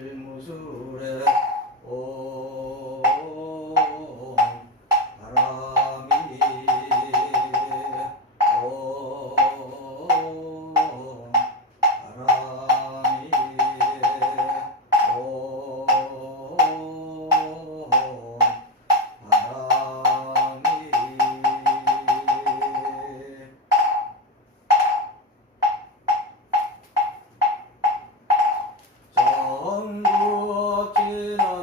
전일무술에 옴 바람이 옴 바람이 옴 바람이 전국 지나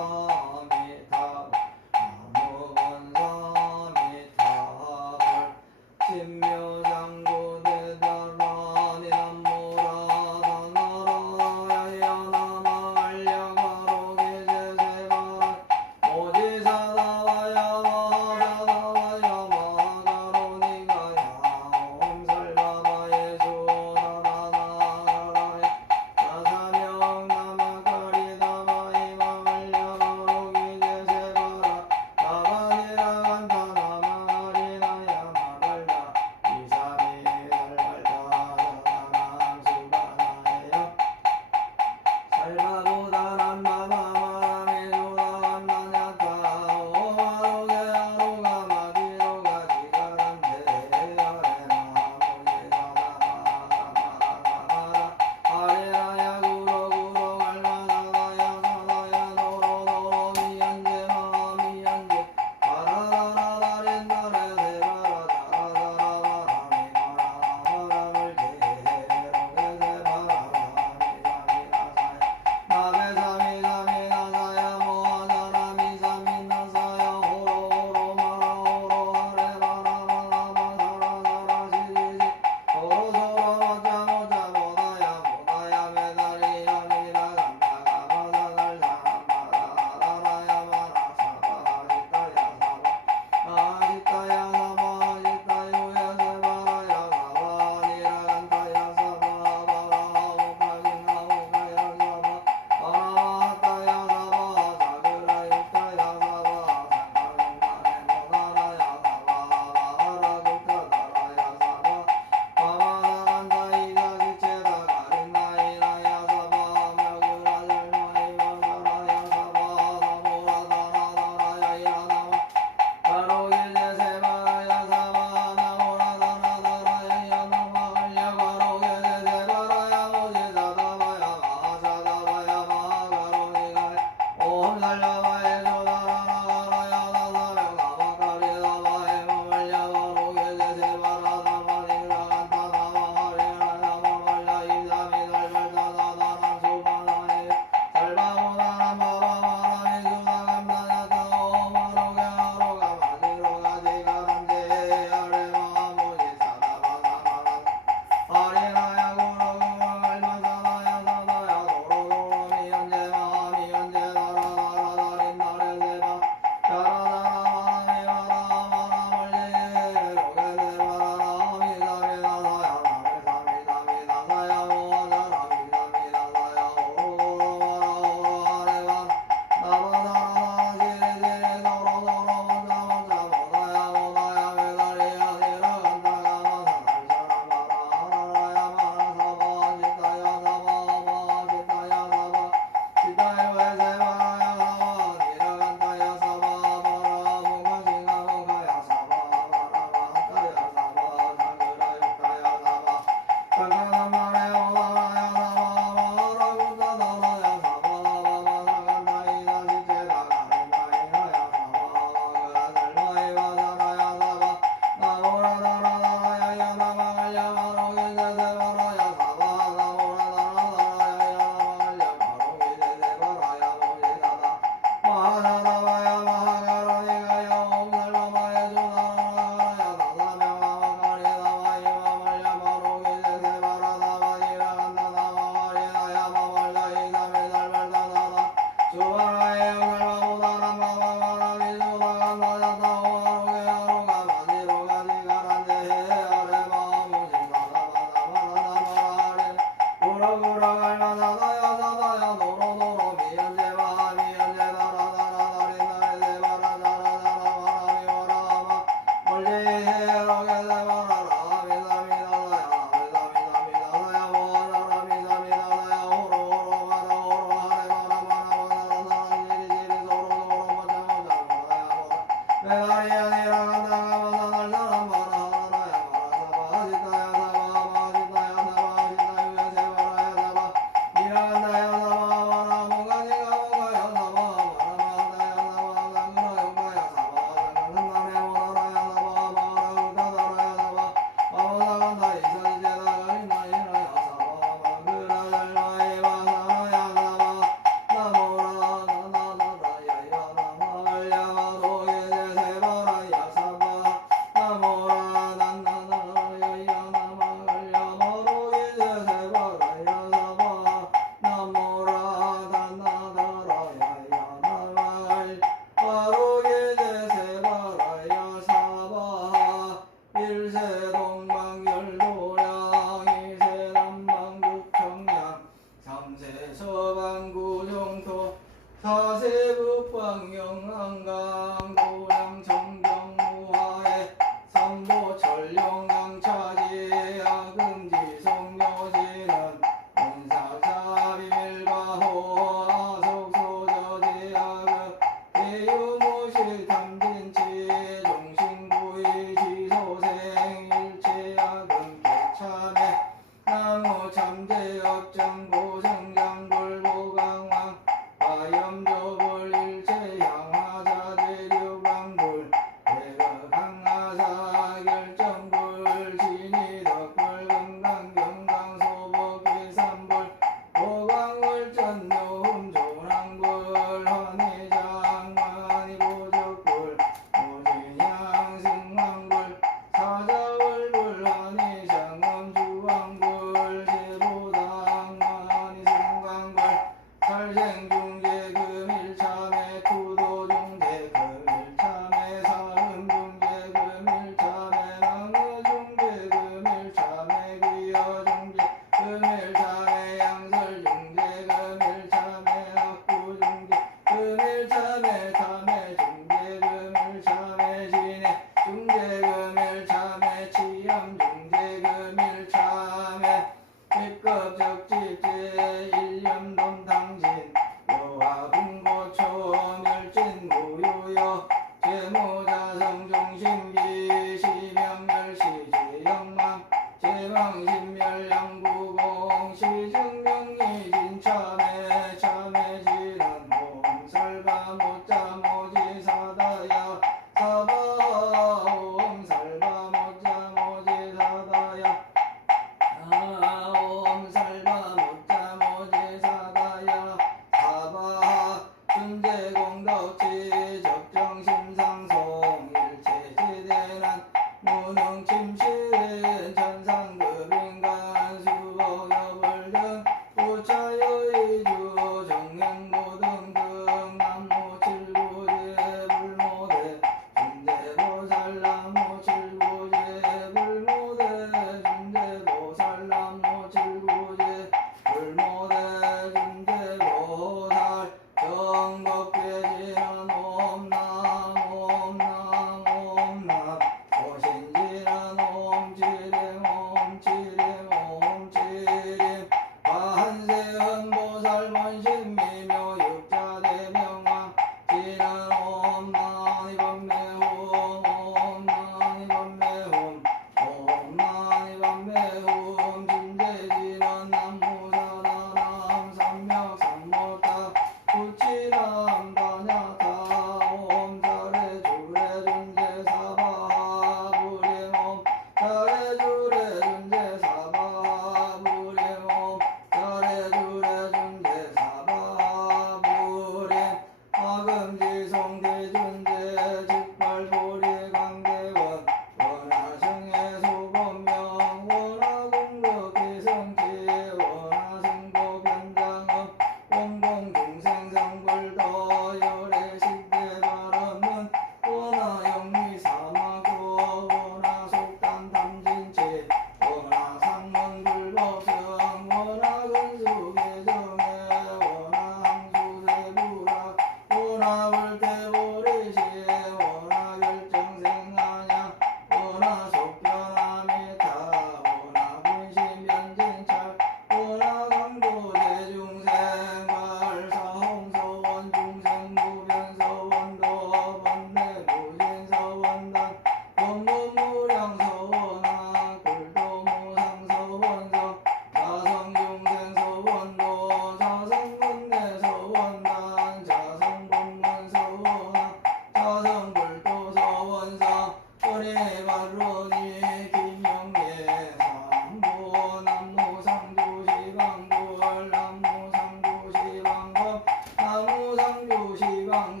상주시방승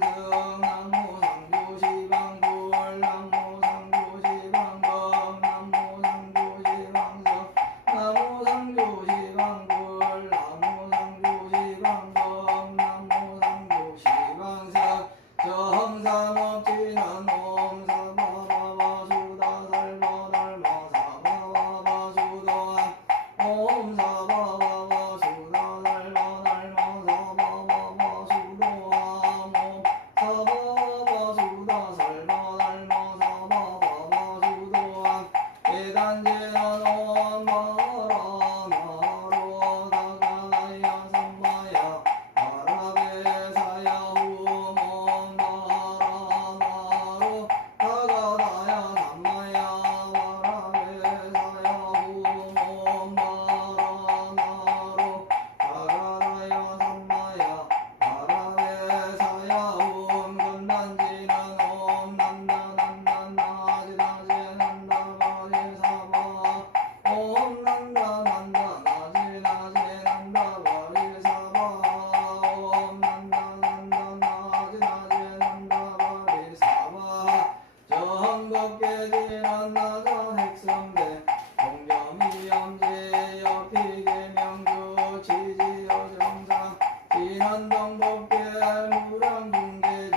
나무 상주시방불 나무 상주시방검 나무 상주시방승 나무 상주시방불 나무 상주시방검 나무 상주시방승 정사목지는 옴사바바바 수다살바달마 사바바바 수도한 옴사바바바 수다살바달마 사바바바 수도한 옴사바바바 수다살바달마 사바바바 수도한 계단지는 옴바라나로 다가나야 삼마야 아라베사야 후몬 바라나로 다가나야 삼마야 아라베사야 후몬 바라나로 다가나야 삼마야 아라베사야 홈 건단지는 옴 난다난다나지나지 난다바리사바 옴 난다난다나지나지 난다바리사바 옴 난다난다나지나지 난다바리사바 정법계지는 나전 핵성대 동점이염지 여피계명주 지지여 정상 진한동법계 무량중계제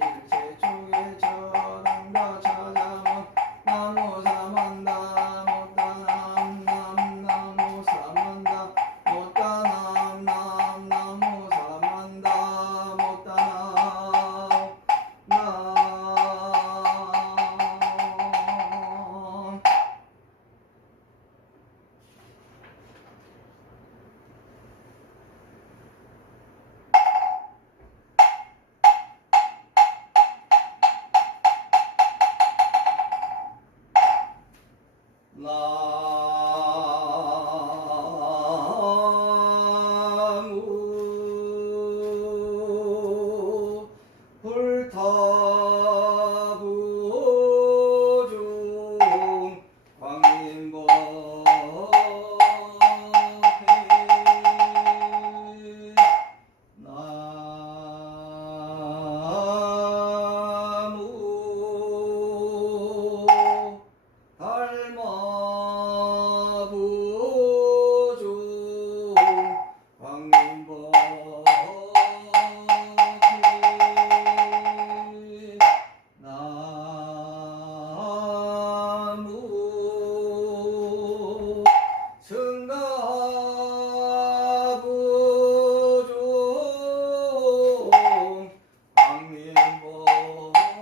일체초계 철왕다 찾아온 나무 사만다 못다남 나무 사만다 못다남 나무 사만다 못다남 남 나무 불타부중 광림법회 나무 달마부중 광림법회 나무 승가부중 광림법회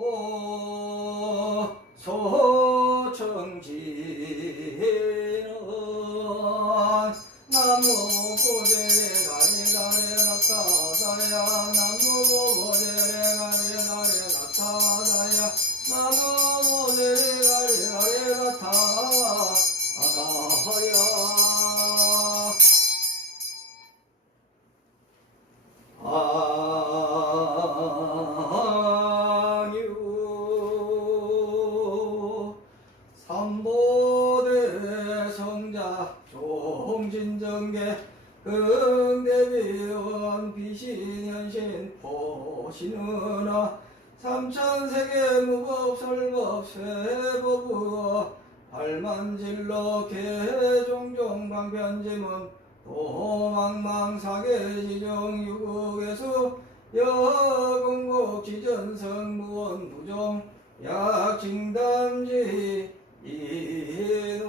오 소청지는 나무 보제레 가리다레 나타다야 나무 보제레 가리다레 나타다야 나무 보제레 가리다레 나타다야 아유 삼보대 성자 종진정계 긍대비원 비신현신 포신은하 삼천세계 무법설법 세법의 발만질러 개종종방변지문 도망망사계지정 유국에서 여공국 지전성 무원 부정 약징담지 인월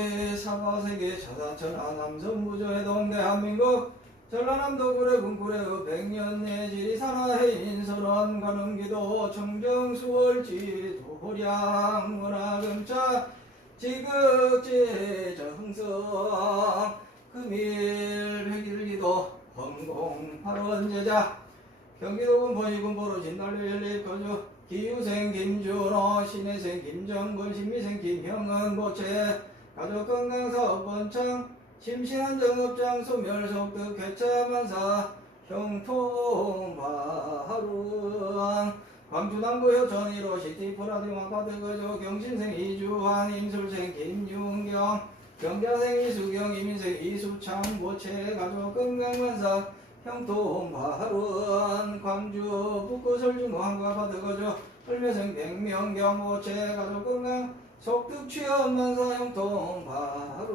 시사바세계 차사천하 남성부조해동 대한민국 전라남도 구례 군구례의 백년내 지리산하해인선원 관음기도 청정수월지 도량 문화금차 지극제 정성 금일 백일기도 헌공팔원제자 경기도군 번이군보로 진달래 연립거주 기유생 김준호 신혜생 김정근 신미생 김형은 보채 가족건강사업 번창 심신한 정업장 소멸속득 개차만사 형통바하룬 광주남구 효천이로 시티프라디마파드거조 경신생 이주환 임술생 김윤경 경자생 이수경 이민생 이수창 모체 가족 건강만사 형통바하룬 광주 북구설중왕과 파드거조 을매생 백명경 모체 가족 건강 속득 취업만사 형통바하룬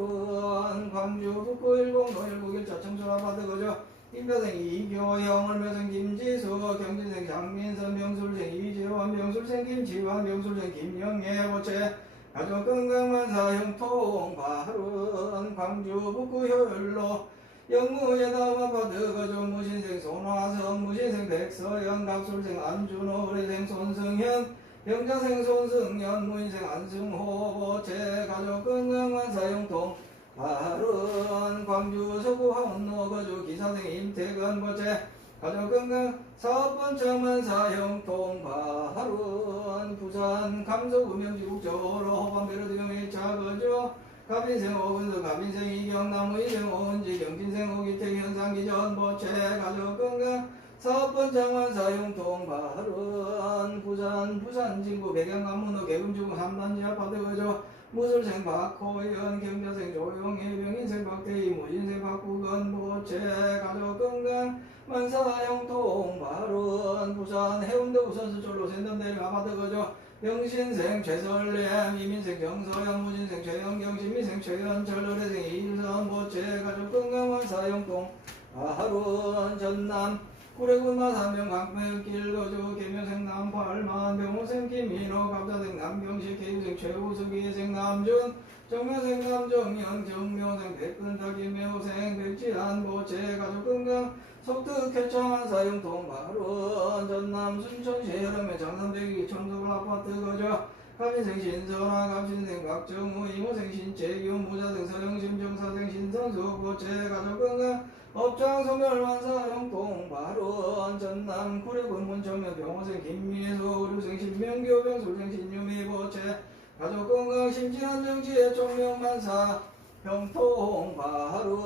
광주 북구 10-191자 청소라 파드거조 임표생 이교영 을매생 김지수 경진생 장민선 명술생 이재환 명술생 김지환 명술생 김영애 모체 가족 건강만사 형통바하룬 광주 북구 효율로 영무예다마 파드거조 무신생 손화성 무신생 백서영 갑술생 안준호 의뢰생 손승현 병자생 손승현 무인생 안승호 모체 가족 건강만사 형통바하룬 광주 서구 황원로 거주 기사생 임태근 모체 가족 건강 사업번창만사 형통바하룬 부산 감소 우명지 국적으로 호반베르드 경일차 거주 갑인생 오근서 갑인생 이경남 무인생 오은지 경진생 오기택 현상기전 모체 가족 건강 사업번창만사 형통바하룬 부산 진구 백양간문호 개금주구 3단지 아파트 거주 무술생 박호연 경자생 조용희 병인생 박대희 무진생 박구건 모체 가족 건강 만사 형통바하룬 부산 해운대 우선수철로 센덤대리 아파트 거주 병신생 최설렘 이민생 정서영 무진생 최영경 신민생 최현철 의뢰생 이일선 모체 가족 건강 만사 형통바하룬 전남 구례군마 삼명 강평길 거주 계명생 남팔만 병호생 김민호 갑자생 남경식 개유생 최우수기생 남준 정묘생 남정현 정묘생 백근자 김명호생 백지한 모체 가족 건강 속득 개창만사 형통바하룬 전남 순천시 여름의 장산대기 청소를 아파트 거주 갑인생 신선아 갑신생 박정우 이모생 신채균 무자생 서영심 정사생 신선수 모체 가족 건강 업장 소멸만사 형통바하룬 전남 구례군 문천면 병호생 김미수 의료생 신명교 병술생 신유미 모체 가족 건강 심진한 정치의 총명만사 형통바하룬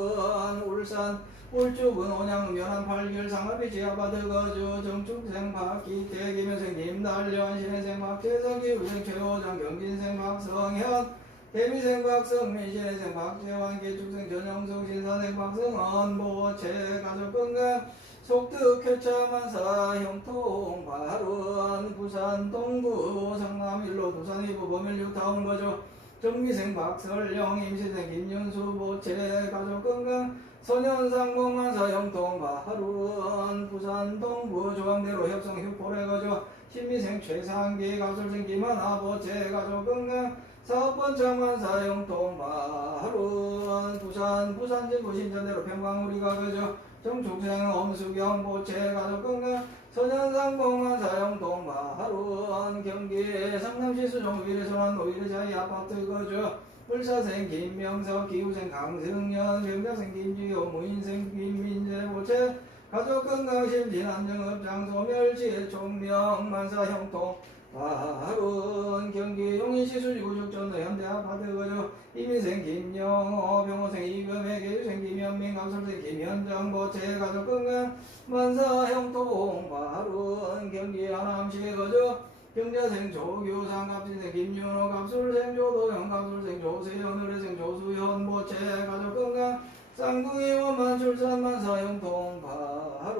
울산 울주군 온양 면한 8개월 상업이 지하바드 거주 정축생 박기태 김효생 김달련 신혜생 박재성 기우생 최호장 경진생 박성현 개미생 박성민 신혜생 박재환 개축생 전영석 신사생 박성원 모체 가족 건강 속득 쾌차만사 형통바하룬 부산 동구 성남 일로 두산 이부 범일뉴타운 거주 정미생 박설영 임신생 김윤수 모체 가족 건강 선현상봉만사 형통바하룬 부산 동구 조항대로 협성 휴포레 거주 신미생 최상기 가술생 김하나 모체 가족 건강 사업번창만사 형통바하룬 부산 진구 신천대로 평강우리가 거주 정축생 엄수경 모체 가족 건강 선현상봉만사 형통바하룬 경기 성남시 수종 위례선안 노위례자이 아파트 거주 불사생 김명석 기후생 강승현 병자생 김지호 무인생 김민재 모체 가족 건강 심진 안정업장 소멸지혜 총명 만사 형통바하룬 경기 용인시 수지구축전 현대 아파트 거주 이민생 김영호 병호생 이금혜 개유생 김현민 감설생 김현정 모체 가족 건강 만사 형통바하룬 경기 하남시 거주 경자생 조규상 갑신생 김윤호 갑술생 조도영 갑술생 조세현 의뢰생 조수현 모체 가족 건강 쌍둥이 원만 출산 만사 형통바하룬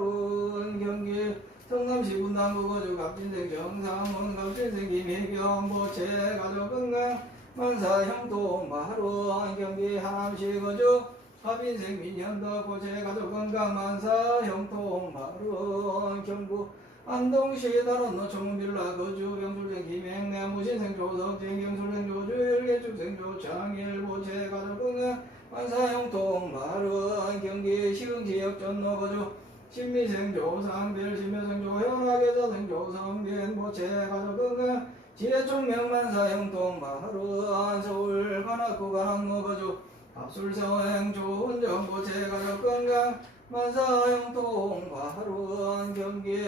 경기 성남시 분당구 거주 갑진생 정상훈 갑신생 김혜경 모체 가족 건강 만사 형통바하룬 경기 하남시 거주 갑인생 민현덕 모체 가족 건강 만사 형통바하룬 경북 안동시 다론로 청빌라 거주 병술생 김행래 무신생 조석진 경술생 조주일 개축생 조창일 모체 가족 건강 만사 형통바하룬 경기 시흥지역 전로 거주 신미생 조상별 신묘생 조현학계자생 조성빈 모체 가족 건강 지혜총명 만사 형통바하룬 서울 관악구 관악로 거주 합술성행 조은정 모체 가족 건강 만사 형통 바로 경기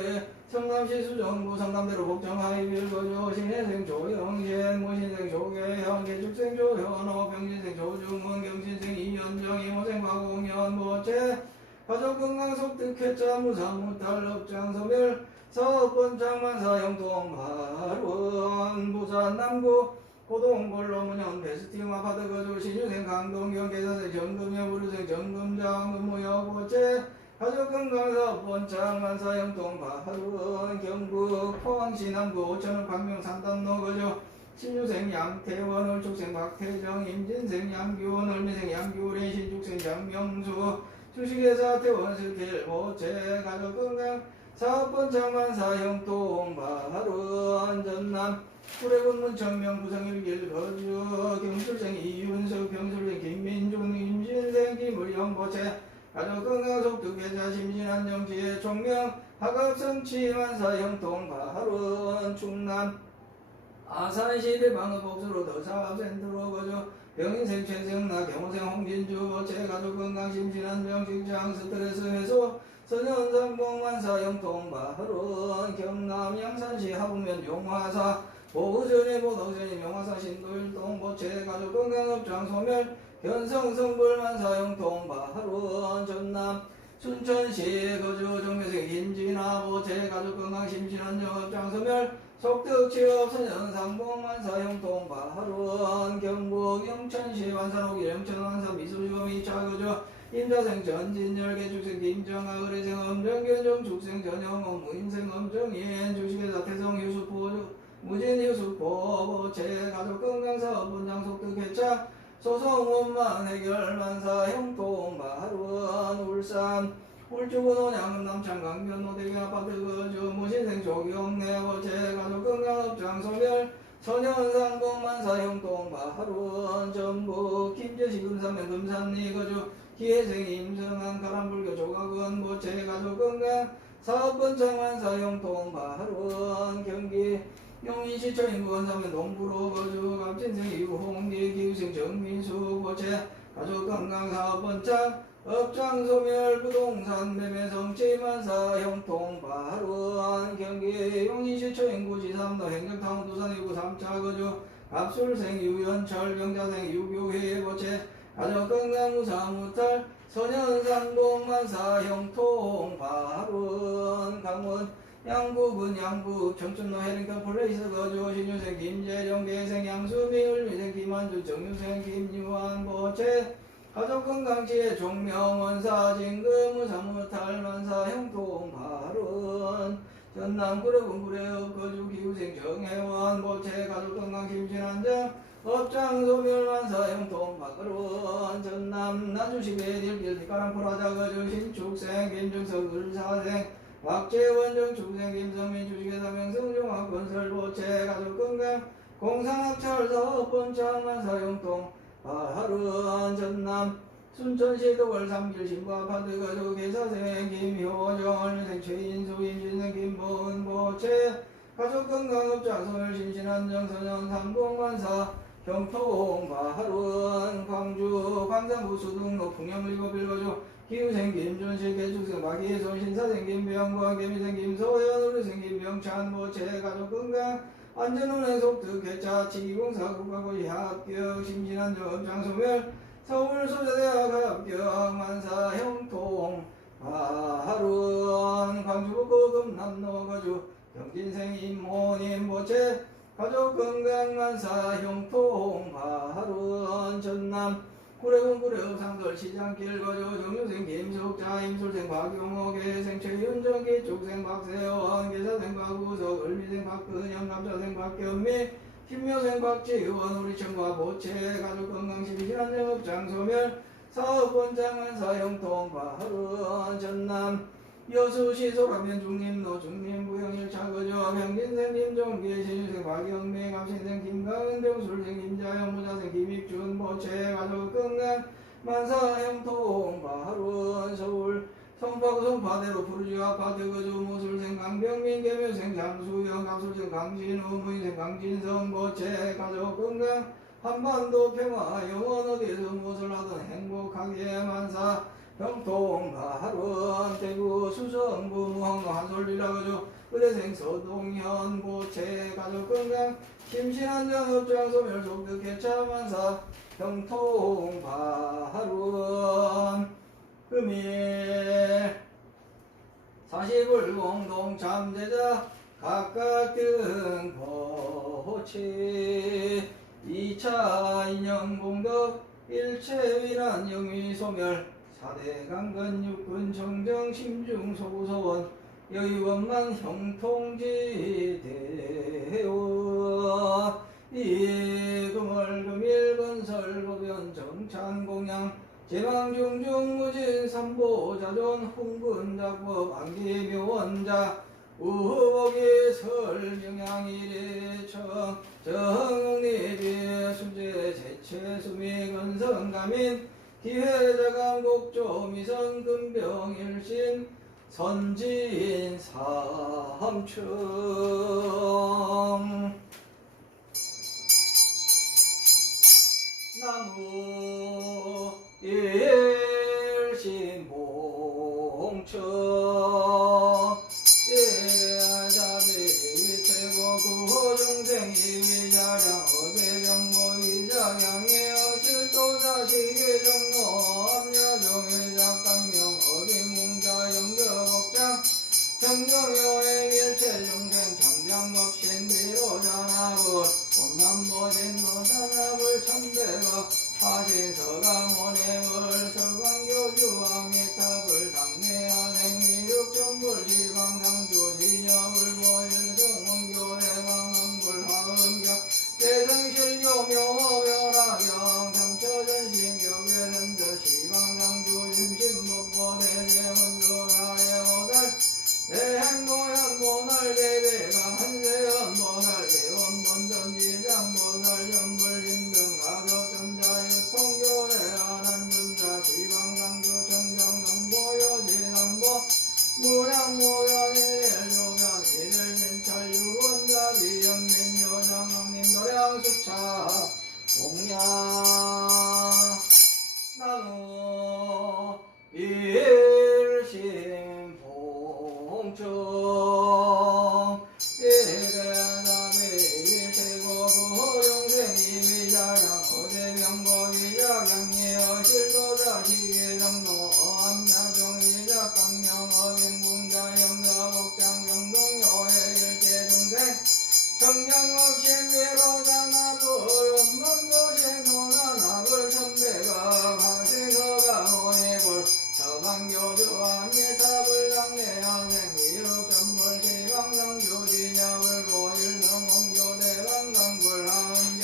성남시 수정구 성남대로 복정하이 빌거조 신혜생 조영신 무신생 조계현 개축생 조현호 병신생 조중문 경신생 이현정 이모생 박공현 모체 가족건강 속득회자 무사무탈 업장소멸 사업번창만사 형통 바로 부산 남구 고동골로 문현 베스팅 아파트 거주 신유생 강동경 계사생 정금여 부르생 정금장 근무여 고체 가족건강사업 번창 만사형통 바로 경북 포항시 남구 오천원 광명 산단로 거주 신유생 양태원 을축생 박태정 임진생 양규원 을미생 양규래 신축생 장명수 주식회사 태원 스틸 고체 가족건강 사업번창 만사형통 바로 전남 구례군 문천명 구성일길 거주 경술생 이윤석 병술생 김민중 임진생 김을영 고체 가족건강 속득계좌 심신안정 지혜 총명 학업성취 만사형통 바로 충남 아산시 대방의 복수로 더사업센터로 거주 병인생 최승나 경호생 홍진주 고체 가족건강 심신안정 직장 스트레스 해소 선현상봉 만사형통 바로 경남 양산시 하북면 용화사 보호전의 보덕전의 명화사 신도일동 보채 가족건강업장 소멸 견성성불 만사형통 바로 전남 순천시 거주 정매생 김진아 보채 가족건강 심신안정업장 소멸 속득취업 선현상봉 만사형통 바로 경북 영천시 완산옥 영천완산 미술주검 2차 거주 임자생 전진열 개축생 김정아 의뢰생 엄정견정 축생 전영업 무인생 엄정인 주식회사 태성 유수포 무진유수포 보채 가족건강사업본장 속득회차 소송원만 해결 만사 형통 바로 울산 울주군 온양은 남창 강변 노대교 아파트 거주 무신생 조경내 보채 가족건강업장 소멸 선현상봉 만사 형통 바로 전북 김제시 금산면 금산리 거주 기회생 임성한 가람불교 조각원 보채 가족건강 사업번창 만사 형통 바로 경기 용인시청 인구 원사면 동부로 거주 갑진생 이후 홍기 기후생 정민수 고체 가족건강사업번창 업장소멸 부동산 매매 성취만사 형통 바로 경기 용인시청 인구 지삼로 행정타운 두산 이후 3차 거주 갑술생 유연철 병자생 유교회 고체 가족건강무사무탈 선현상봉만사 형통 바로 강원 양구군 양구 청춘로 해링턴 플레이스 거주 신유생 김재령 계생 양수미 을미생 김한주 정유생 김유한 보채 가족건강지혜 종명원사 진금 사무탈 만사 형통 발언 전남 구례군 구례읍 거주 기후생 정혜원 보채 가족건강 심신안정 업장 소멸 만사 형통 발언 전남 나주시 배딜길 뒷가랑포라자 거주 신축생 김정석 을사생 박재원정 축생 김성민 주식회사 명성종합 건설보채 가족건강 공산학철 사업번창 만사형통 바른 전남 순천시 도월 3길 신부아파트 가족 회사생 김효정 얼미생 최인수 임신생 김보은 보채 가족건강업장 소멸 심신안정 선영 삼공만사 형통 바른 광주 광산구 수등록 풍영리고 빌거주 기후생 김준실 개축생 박희선 신사생 김병과 개미생 김소연 의료생 김병찬 보채 가족건강 안전운행 속득회차 치기공사 국가고시 합격 심신안정 업장소멸 서울소자대학 합격 만사 형통 바른 광주북구 금남로 거주 경진생 임모님 보채 가족건강 만사 형통 바른 전남 구례군 구례읍 상설 시장길 거주 정유생 김숙자 임술생 박용호 계생 최윤정 기축생 박세원 계사생 박우석 을미생 박근영 남자생 박견미 김묘생 박지원 우리청과 보채 가족건강 심신안정업장 소멸 사업번창 만사 형통 바른 전남 여수시 소라면 중림로 중림부영 1차 거주 병진생 김종기 신유생 박영미 감신생 김가은 병술생 김자영 무자생 김익준 보채 가족건강 만사 형통 바른 서울 성파구 성파대로 푸르지 아파트 거주 무술생 강병민 개묘생 장수영 갑술생 강진우 무인생 강진성 보채 가족건강 한반도 평화 영원 어디에서 무엇을 하든 행복하게 만사 경통가har은 대구 수성구 무항로 한솔리라가죠 의대생 서동현 고체 가족건강 심신안전업장 소멸속득 개차만사 경통가har은 금일 40을 공동 잠재자 각각 등거치 2차 인연공덕 일체 위난 영위 소멸 4대 강건 육군 정정 심중 소구소원 여의원만 형통지대요 이금월 금일 건설 고변 정찬 공양 제망중중 무진 삼보자존 훈근작법 안기묘원자 우복이 설명양일의청 정응리비 수제 제체수미 건성가민 기회자감 곡조 미성 금병일신 선진 삼층 나무 일신봉청 구호중생이위자량 어대병고위자량의 실도자식의 정로 압야종의작강명 어빙공자영거복장 정정여행일체중생 정장법신비로자나불 온남보진노산합을 천대거 하신서가모네물 서광교주왕미탑을 당내하생미육정불 시방상조진여불 보일성원교대방왕불 하음경 대성실교묘변화경 삼처전신교계선저 시방상조심신법보대제원소라레오살 대행보현보살 대대가 한세연보살 대원본전지장보살 연불진등가섭전자유통교대안한전자 시방상조청정정보여진안보 무량무연일일조견일일진찰유원자기연민요장왕님 노량수차 공양 나무 일신봉청 일대자비세고구호용생이위자량 어대병거위자량예어실도자시계정노 암야종위자강명어빙궁자영가복장경동여해일대중생 정령업신비로자나불 온문도신노나나불 천배가 가시서가모니불 서방교주왕일탑을 장례하생위룩전불 시방상조지냐불 보일성원교대방강불 하음경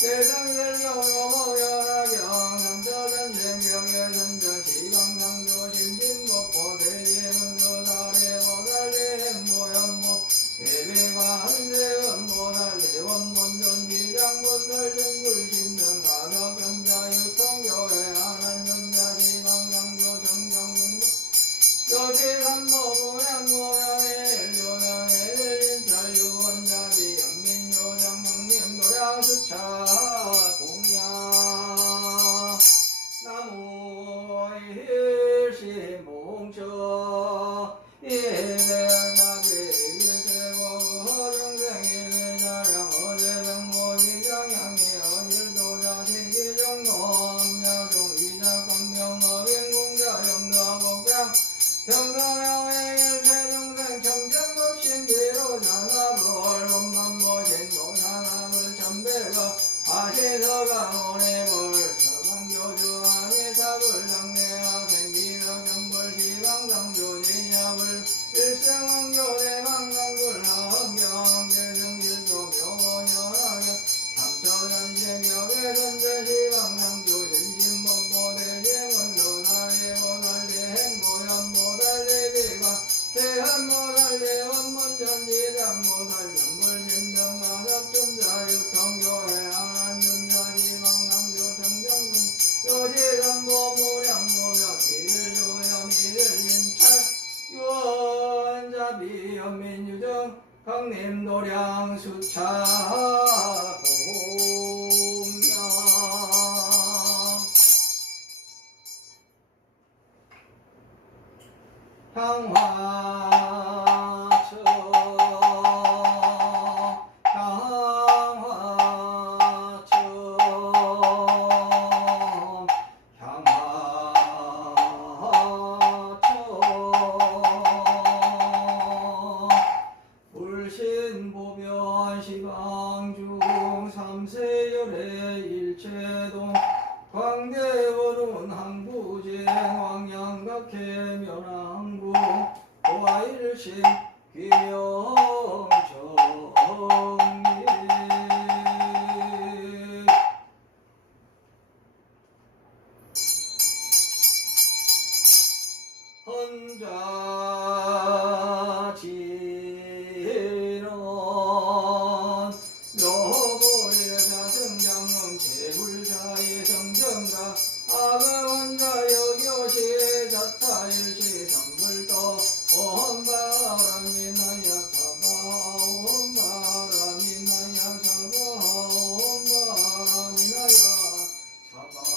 대성실교묘연하경 삼처전생경계선전 시방상조심진법보 대지문조사례보살대행보연보 예배관세음보살 대원본전기장본설전불신등 가덕전자유통교회 안한전자 시방상조 정정중도 여시삼보무양무연일조연일인찰유원자비 영민요정강님 노량수차 공양 나무 일신봉청 일대자비 일대고구호중생이위자량 어대병모위장양이 어실도자식이정노 암야종위자강명어빙공자영가복장 평성영행일체중생 청정법신비로자나불 원만보신노사나불 천배거 아시서가모네불 서방교주왕의탑을 장례하생기덕연불 시방상조지냐불 일생원교대방강불 하엄경 대승실교묘원연하경 삼처전심여계선제 시방상조진심법보대제문서사례보살대행보연보살대비관 대한보살 대원문전지장보살 연불심등가섭전자유통교회 안한전자 시방상조 정정승 요시삼보무량무명 일일조염일일인찰 유원자비연민유정 강림노량수차 공양 향화처 불신보변 시방중 삼세열의 일체동 광대원운 항구진 왕양각해 면항구 보아일신 귀명정리 헌자지는 너보리의 자승장엄 제불자의 정정가 아가원자 여교시 자타일시 성불도 온바람이 나야 사바 온바람이 나야 사바 온바람이 나야 사바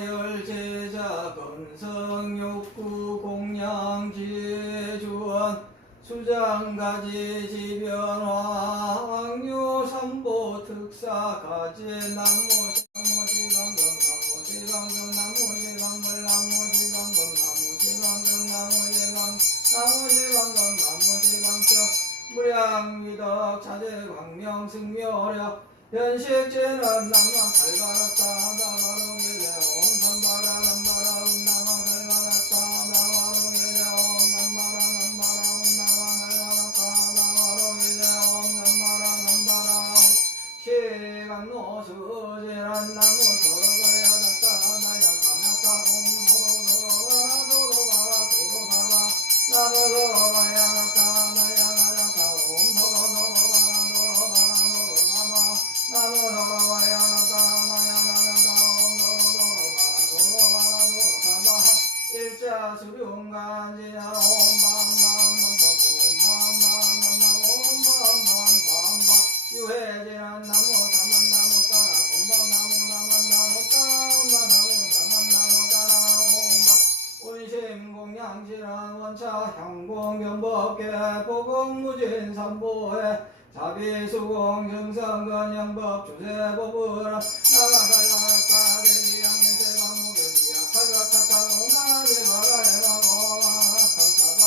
향수나열제자 건성욕구 공양지주원 수장가지 지변화 왕유 삼보 특사 가지 나무시방경 나무시방경 나무시방경 나무시방경 나무시방경 나무시방경 나무시방경 무량위덕 자재 광명 승묘력 연식제는 남만 갈가났다 나와롱이래 온삼바라 남바라 운나만 갈가났다 나와롱이래 온삼바라 남바라 운나만 갈가났다 나와롱이래 온삼바라 남바라 시간노 수지란 나무 서로가야 났다 나야 가났다 도로가라 도로가라 자비수공 정성건영법 주세법을 나가달라까 대리양의 대방목여비야 칼라타카 오나게 바라해마고 감사바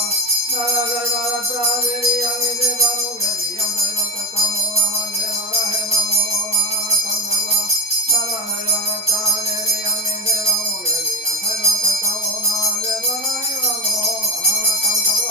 나가달라까 대리양의 대방목여비야 칼라타카 오나게 바라해마고 감사바 나가달라까 대리양의 대방목여비야 칼라타카 오나게 바라해마고 감사바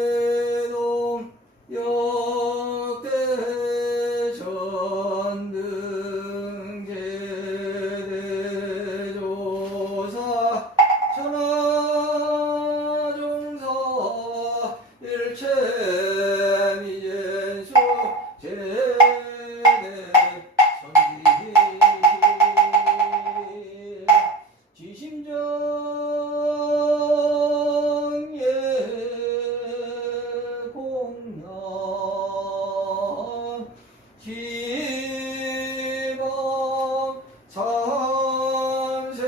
그와해동 역대 기복 삼세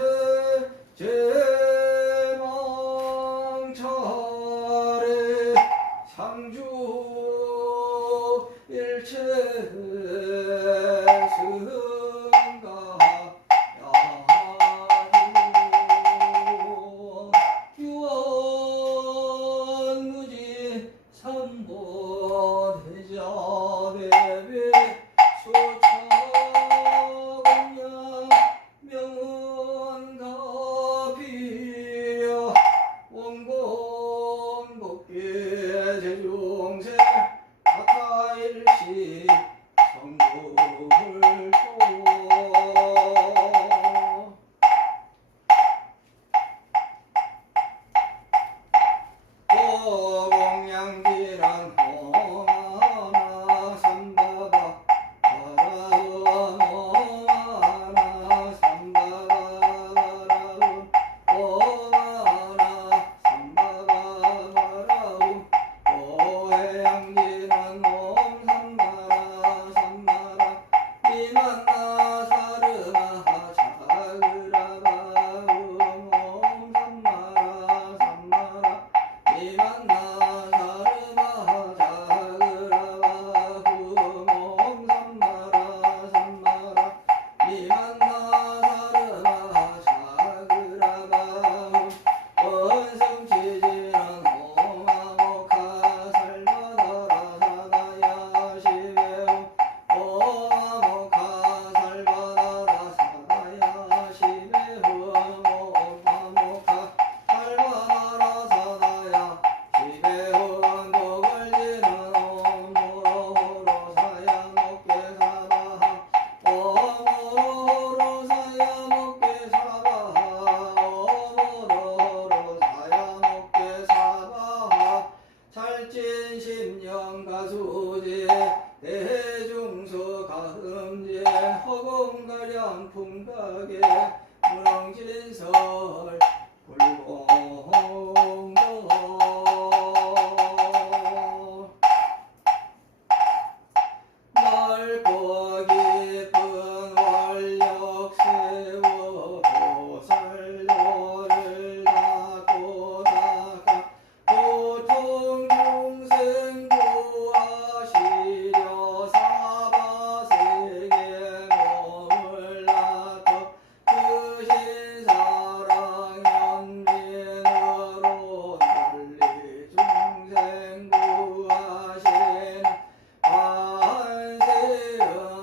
제망차례 상주 일체 승가 야유 유언무지 삼보 대자대비 수차공야 명언가비려 원공복계 제중생 사타일시 성불토 고공양지란 홍하나 삼바바 바라운 홍하나 삼바바 바라운 홍하나 삼바바 바라운 고해양지란 홈삼바라 삼바라 미만나 사르나 자그라바음 홈삼바라 삼바라 미만나 사르마 자그라바음 홈삼바라 삼바라 미만나 사르마 자그라바음 원성치지는 호마모카 살바다라 사다야 시베오 호마모카 살바다라 사다야 시베오 호마모카 살바다라 사다야 시베오 한국을지는 오모로 사야 먹게 사바하 오모로 사야 먹게 사바하 오모로 사야 먹게 사바하 살찐 십년 가수제 대중수 가흠제 허공가량 풍각에 무릉진설 불공도 넓고 깊은 원력 세워 보살도를 닦고 닦아 고통 중생 구하시려 사바세계 몸을 낳고 크신 사랑 연민으로 널리 중생 구하신 안세음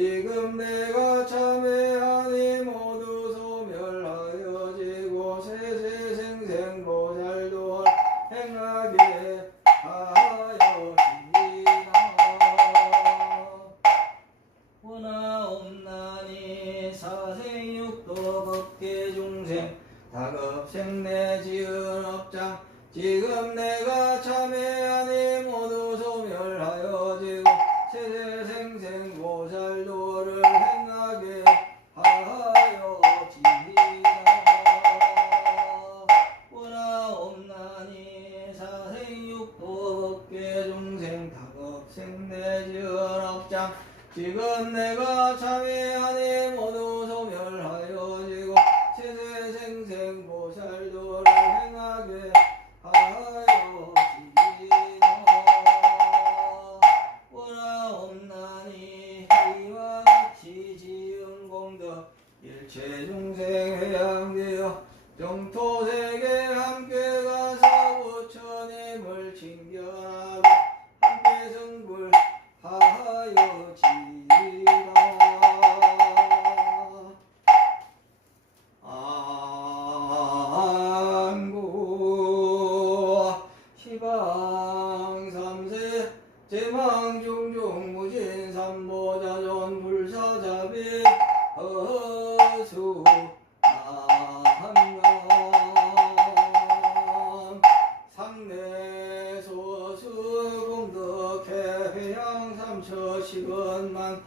지금 내가 참회하니 모두 소멸하여 지고 세세생생보살도 행하게 하여지나. 원하옵나니 사생육도 법계중생 다급생내 지은업장 지금 내가 참회하니 모두 지금 내가 참회하니 모두 소멸하여지고 세세생생 보살도를 행하게 하여지노. 원하옵나니 이와 같이 지은 공덕 일체 중생 회양되어 정토세계 함께 가서 부처님을 칭견하고 함께 성불하여지리라. 안구 시방3세 제망중중 무진삼보자존 불사자비 허수 남강 상내소수공덕해 회양 삼처시건만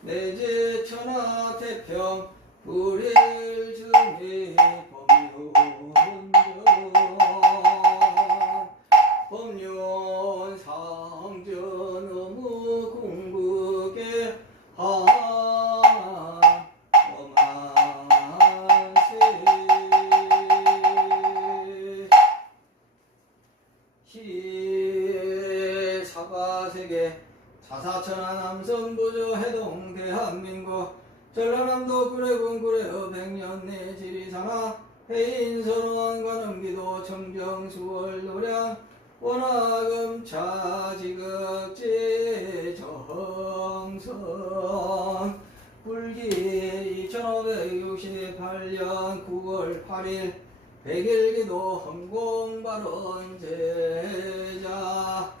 내지 천하태평 불일증이 법륜 상전 너무 궁극에 엄한세 시사바세계 사사천하 남성부주 해동 대한민국 전라남도 구례군 구례읍 백년내 지리산하 해인선원 관음기도 청정수월 노량 원화금차 지극지 정선 불기 2568년 9월 8일 백일기도 흥공발언 제자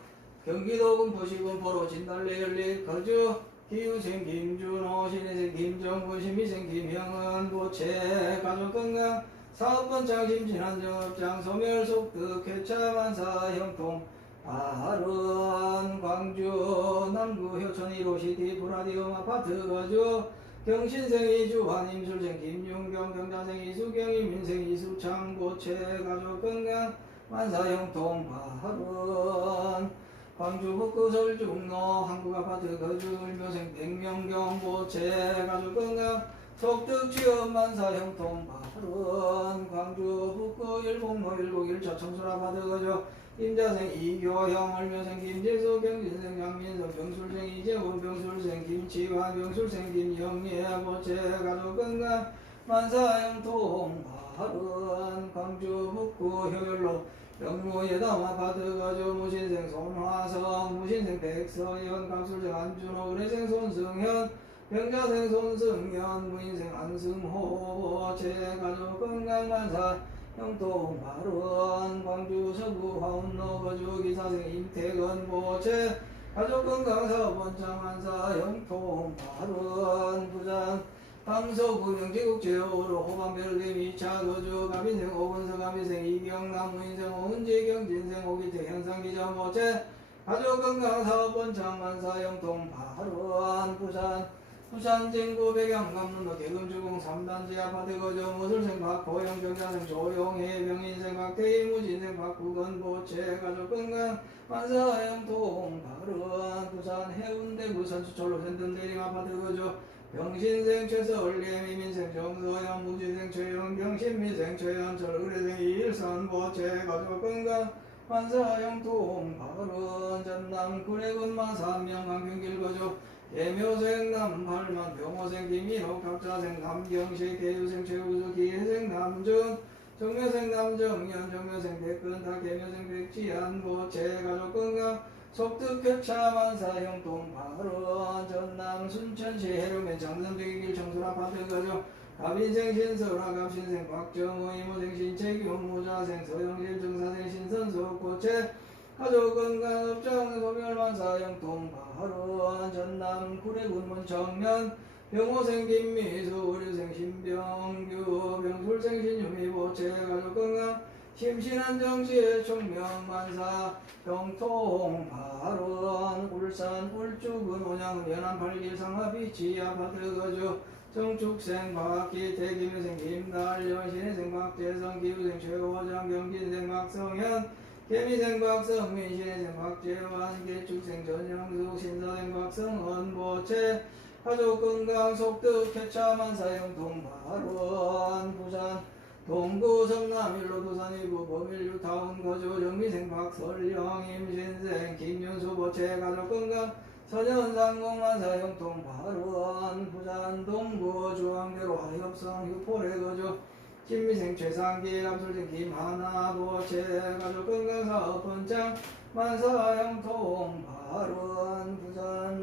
경기도 군포시 군포로 진달래 열립 거주 기우생 김준호 신혜생 김정구 신미생 김형은 보채 가족건강 사업번창 심신한정업장 소멸속득 쾌차만사 형통 아른 광주 남구 효천 1호시티 브라디움 아파트 거주 경신생 이주환 임술생 김윤경 경자생 이수경 이민생 이수창 보채 가족건강 만사형통 바른 광주 북구 설중로 한국아파트 거주 을묘생 백명경 보채 가족건강 속득 취업 만사 형통 바른 광주 북구 일봉로 161차 청술아파트 거주 임자생 이교형 을묘생 김재수 경진생 장민석 병술생 이재훈 병술생 김치환 병술생 김영예 보채 가족건강 만사 형통 바른 광주 북구 효율로 영무예담 아파트 거주 무신생 손화성 무신생 백서현 강술생 안준호 의뢰생 손승현 병자생 손승현 무인생 안승호 제가족 건강만사 형통 바른 광주 서구 화운로 거주 기사생 임태건 보채 가족건강사업원장만사 형통 바른 부산 강서구명지국제호로 호반별림 2차 거주 가빈생 오근서 가빈생 이경남 무인생 오은지 경진생 오기태 현상기자 모채 가족건강사업원장만사 형통 바른 부산 진구 백양감문도 개금주공 3단지 아파트 거주 무술생 박호영 경자생 조용해 병인생 박태희 무진생 박구건 보채 가족건강 만사 형통 바른 부산 해운대 부산 수철로 센든대림 아파트 거주 병신생 최서울림 이민생 정서현 무진생 최영 병신미생 최현철 의뢰생 이일선 보채 가족건강 만사형통 바른 전남 구례군 마산명 강평길 거주 예묘생 남팔만 병호생 김인호 각자생 남경식 개유생 최우수 기혜생 남준 정묘생 남정연 정묘생 백근타 개묘생 백지한 보채 가족건강 속득격차 만사 형통 바른 전남 순천시 해룡면 장선백일 청술아파트 거주 가빈생 신설아 갑신생 곽정호 이모생 신채기훈 무자생 서영실 정사생 신선수 고채 가족건강업장 소멸만사 형통 바른 전남 구례군 문청면 병호생 김미수 의료생 신병규 병술생 신유미 보채 가족건강 심신안정시의 총명만사 경통 바른 울산 울주군 온양은 연안 8길 상하비치 아파트 거주 정축생 박기태 김유생 김달연 신혜생 박재성 기우생 최호장 경진생 박성현 개미생 박성 민신생 박재환 개축생 전영숙 신사생 박성은 보채 가족 건강 속득 쾌차만 사형 동발원 부산 동구 성남 일로 도산 이구 범일류 타운 거주 정미생 박설영 임신생 김윤수 보채 가족 건강 서년 상공만 사형 동발원 부산 동구 중앙대로 하협성 휴포래 거주 김미생 최상기 남술생 김하나 보채 가족 건강 사업본장 만사형 통발원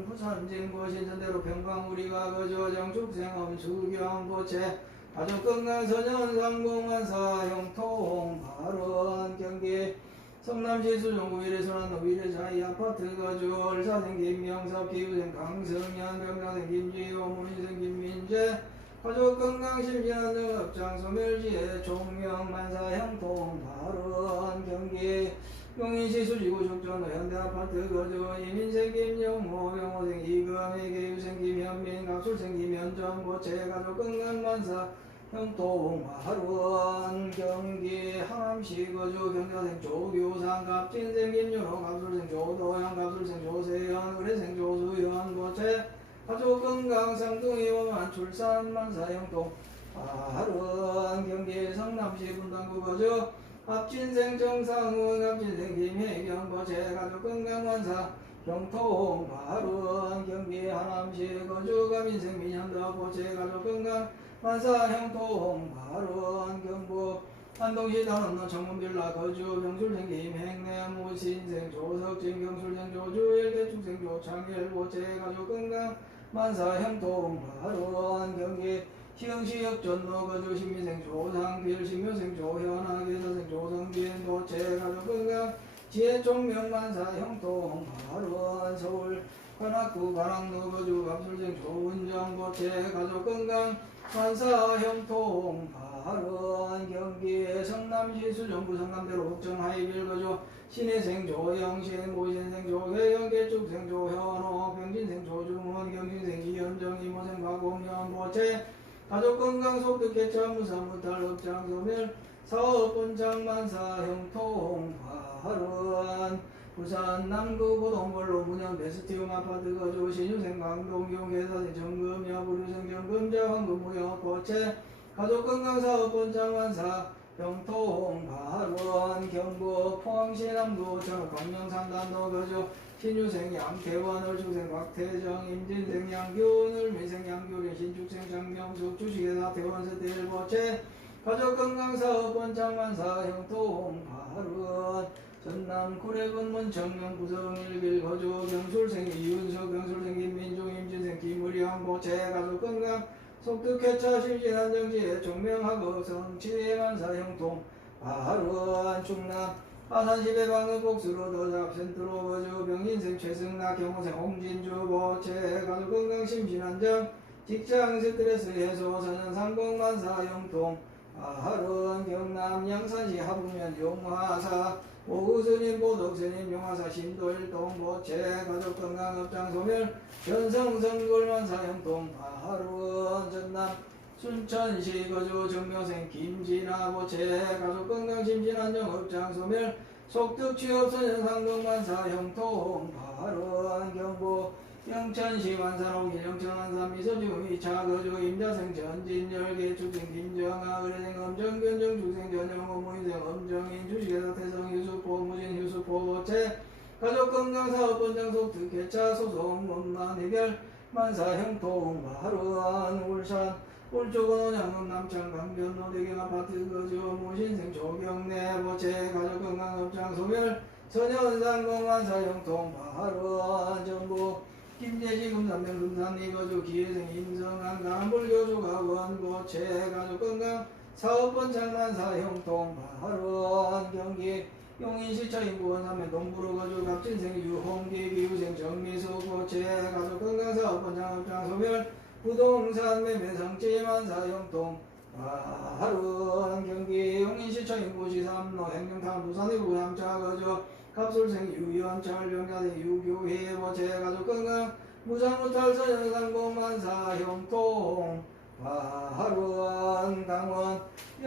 부산 진구 신천대로 평강 우리가 거주 정축생 엄수경 보채 가족 건강 서년 상공만 사형 통발원 경기 성남시 수종구 위례순환로 위례자이 아파트 거주 을사생 김명섭 기후생 강성현 병사생 김지호 문희생 김민재 가족 건강 심신안정 업장 소멸지에 종명 만사형 통발원 경기 용인시 수지구 죽전로 현대아파트 거주 이민생 김영호 병호생 이금희 개유생 김현민 갑술생 김현정 보채 가족 건강 만사 형통발원 경기 항암시 거주 경자생 조교상 갑진생 김윤호 갑술생 조도현 갑술생 조세현 의뢰생 조수현 보채 가족 건강 쌍둥이 원만 출산 만사형통 발원 경기 성남시 분당구 거주 합진생 정상훈 합진생 김혜경 보채 가족 건강 만사 형통 발원 경기 하남시 거주 가민생 민현덕 보채 가족 건강 만사 형통 발원 경북 안동시 단원로 청문빌라 거주 병술생 김행래 모신생 조석진 경술생 조주일 개축생 조창일 보채 가족 건강 만사 형통 발원 경기 시흥시 역전로 거주 신민생 조상필 신묘생 조현아 계사생 조성빈 보채 가족 건강 지혜 종명 만사 형통 발원 서울 관악구 관악로 거주 갑술생 조은정 보채 가족 건강 만사 형통 발원 경기 성남시 수정구 성남대로 북정 하이빌 거주 신혜생 조영신 모신생 조혜영 개축생 조현호 병진생 조중훈 경신생 이현정 이모생 박홍현 보채 가족 건강 속득 개차 무상 무탈 업장 소멸 사업본장 만사 형통 발원 부산 남구 고동벌로 문현 베스티움 아파트 거주 신유생 강동경 회사생 정금여 부류생 정금자 황금무역 보채 가족 건강 사업본장 만사 형통 발원 경북 포항시 남구 전업 광명상단로 거주 신유생 양태원 을축생 곽태정 임진생 양균 을미생 양규린 신축생 장명숙 주식회사 대원세대 보채 가족 건강 사업본장 만사 형통 발원 전남 구례군 문청명 구성 1길 거주 경술생 이윤석 경술생 김민중 임진생 김의령 보채 가족 건강 속득 쾌차 심신안정지에 종명하고 성취의 만사 형통 발원 충남 아산시배 방은 복수로 더잡센트로 거주 병인생 최승락 경호생 홍진주 보채 가족 건강 심신안정 직장 스트레스 해소 서년 상공 만사 형통 발원 경남 양산시 하북면 용화사 오구스님 보덕스님 용화사 신도일동 보채 가족 건강 업장 소멸 현성성골만사 형통 발원 전남 순천시 거주 정묘생 김진아 보채 가족 건강 심신안정 업장 소멸 속득 취업 소년 상동만사 형통 발원 경북 영천시 완산옥일 영천완산 미소지구 2차 거주 임자생 전진열 개축생 김정아 의뢰생 엄정균 정축생 전영호 무인생 엄정인 주식회사 태성 휴수포 무진 휴수포 보채 가족 건강 사업본장 속득 개차 소송 원만 해결 만사 형통 발원 울산 울주군 온양군 남창 강변 노대경 아파트 거주 무신생 조경래 보채 가족 건강 업장 소멸 서년상공 만사 형통 발원 전북 김제지 금산면 금산리 거주 기회생 임성한 강불교주 가원 보채 가족 건강 사업본장 만사 형통 발원 경기 용인시 처인구 원산면 동부로 거주 갑진생 유홍기 기후생 정미숙 보채 가족 건강 사업본장 업장 소멸 부동산 매매 성지 만사 형통 발원 경기 용인시 처인구 시삼로 행정타운 부산이구 3차 거주 갑술생 유연철 병자생 유교회 보채 가족 건강 무상무탈 서현상공 만사 형통 발원 강원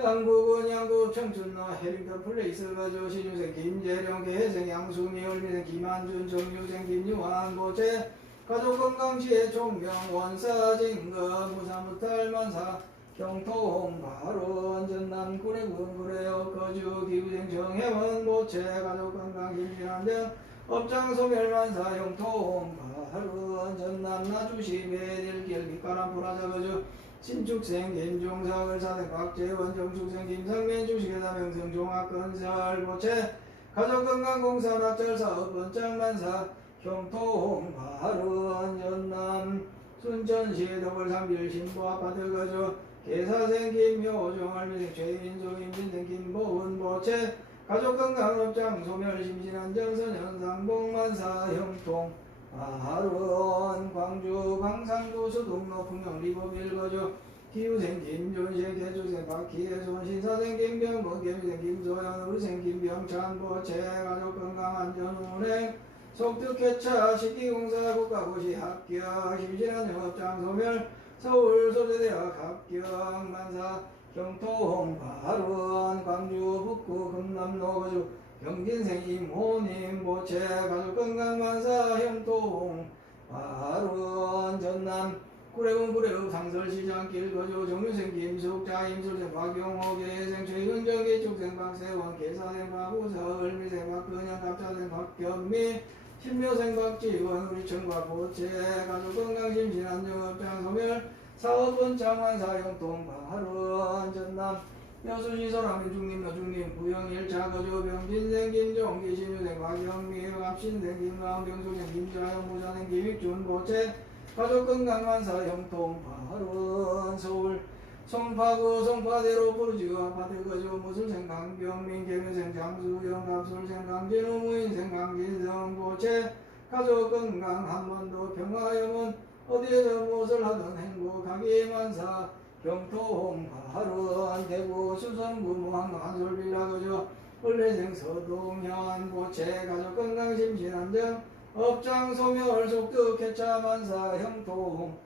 양국은 양국 청춘나 해링턴 플레이스 가조 신유생 김재령 개생 양수미 얼미생 김한준 정유생 김유한 보채 가족건강시의 총명 원사진거 무사무탈만사 경통 바로 전남 구례군 구례역 거주 기부생 정혜원 보채 가족건강 김진환정 업장 소멸만사 형통 바로 전남 나주시 매일길 빛가람 보라자 거주 신축생 김종석을 사생 박재원 정축생 김상민 주식회사 명성 종합건설 보채 가족건강공사 낙찰사업 번장만사 형통 바른 전남 순천시 더블삼길 신보아파트 거주 계사생 김효종 알미생 최인종 임진생 김보은 보채 가족건강업장 소멸 심신안정 선현상봉만사 형통 바른 광주 광산구 수동로 풍령 리버빌 거주 기후생 김존식 개주생 박희애손 신사생 김병건 개미생 김소연 의생 김병찬 보채 가족건강안전운행 속특회차 식기공사 국가고시 합격 심신한 영업장 소멸 서울소재대학 합격 만사 경통 바른 광주 북구 금남로 거주 경진생 임호님 보채 가족건강만사 형통 바른 전남 구례군 구례읍 상설시장길 거주 정유생 김숙자 임술생 박용호 계생 최윤정 기축생 박세원 계사생 박우서 을미생 박근영 갑자생 박경미 신묘생 박지원 우리청과 보채 가족건강심신안정업장 소멸 사업은 장환사 형통 바른 전남 여수시설 하민중님 여중님 부영일차 거주 병진생 김종기 신유생 박영미 갑신생 김가은 병수생 김자영 부자생 김익준 보채 가족건강만사 형통 바른 서울 송파구 송파대로 부르지구 아파트 거주 무술생 강병민 개묘생 장수영 갑술생 강진우 무인생 강진성 보채 가족건강 한번도 평화영은 어디에서 무엇을 하든 행복하기만사 경통 바른 대구 수성구 무항동 한솔빌라 거주 을회생 서동현 보채 가족건강심신안정 업장 소멸 속득회차 만사 형통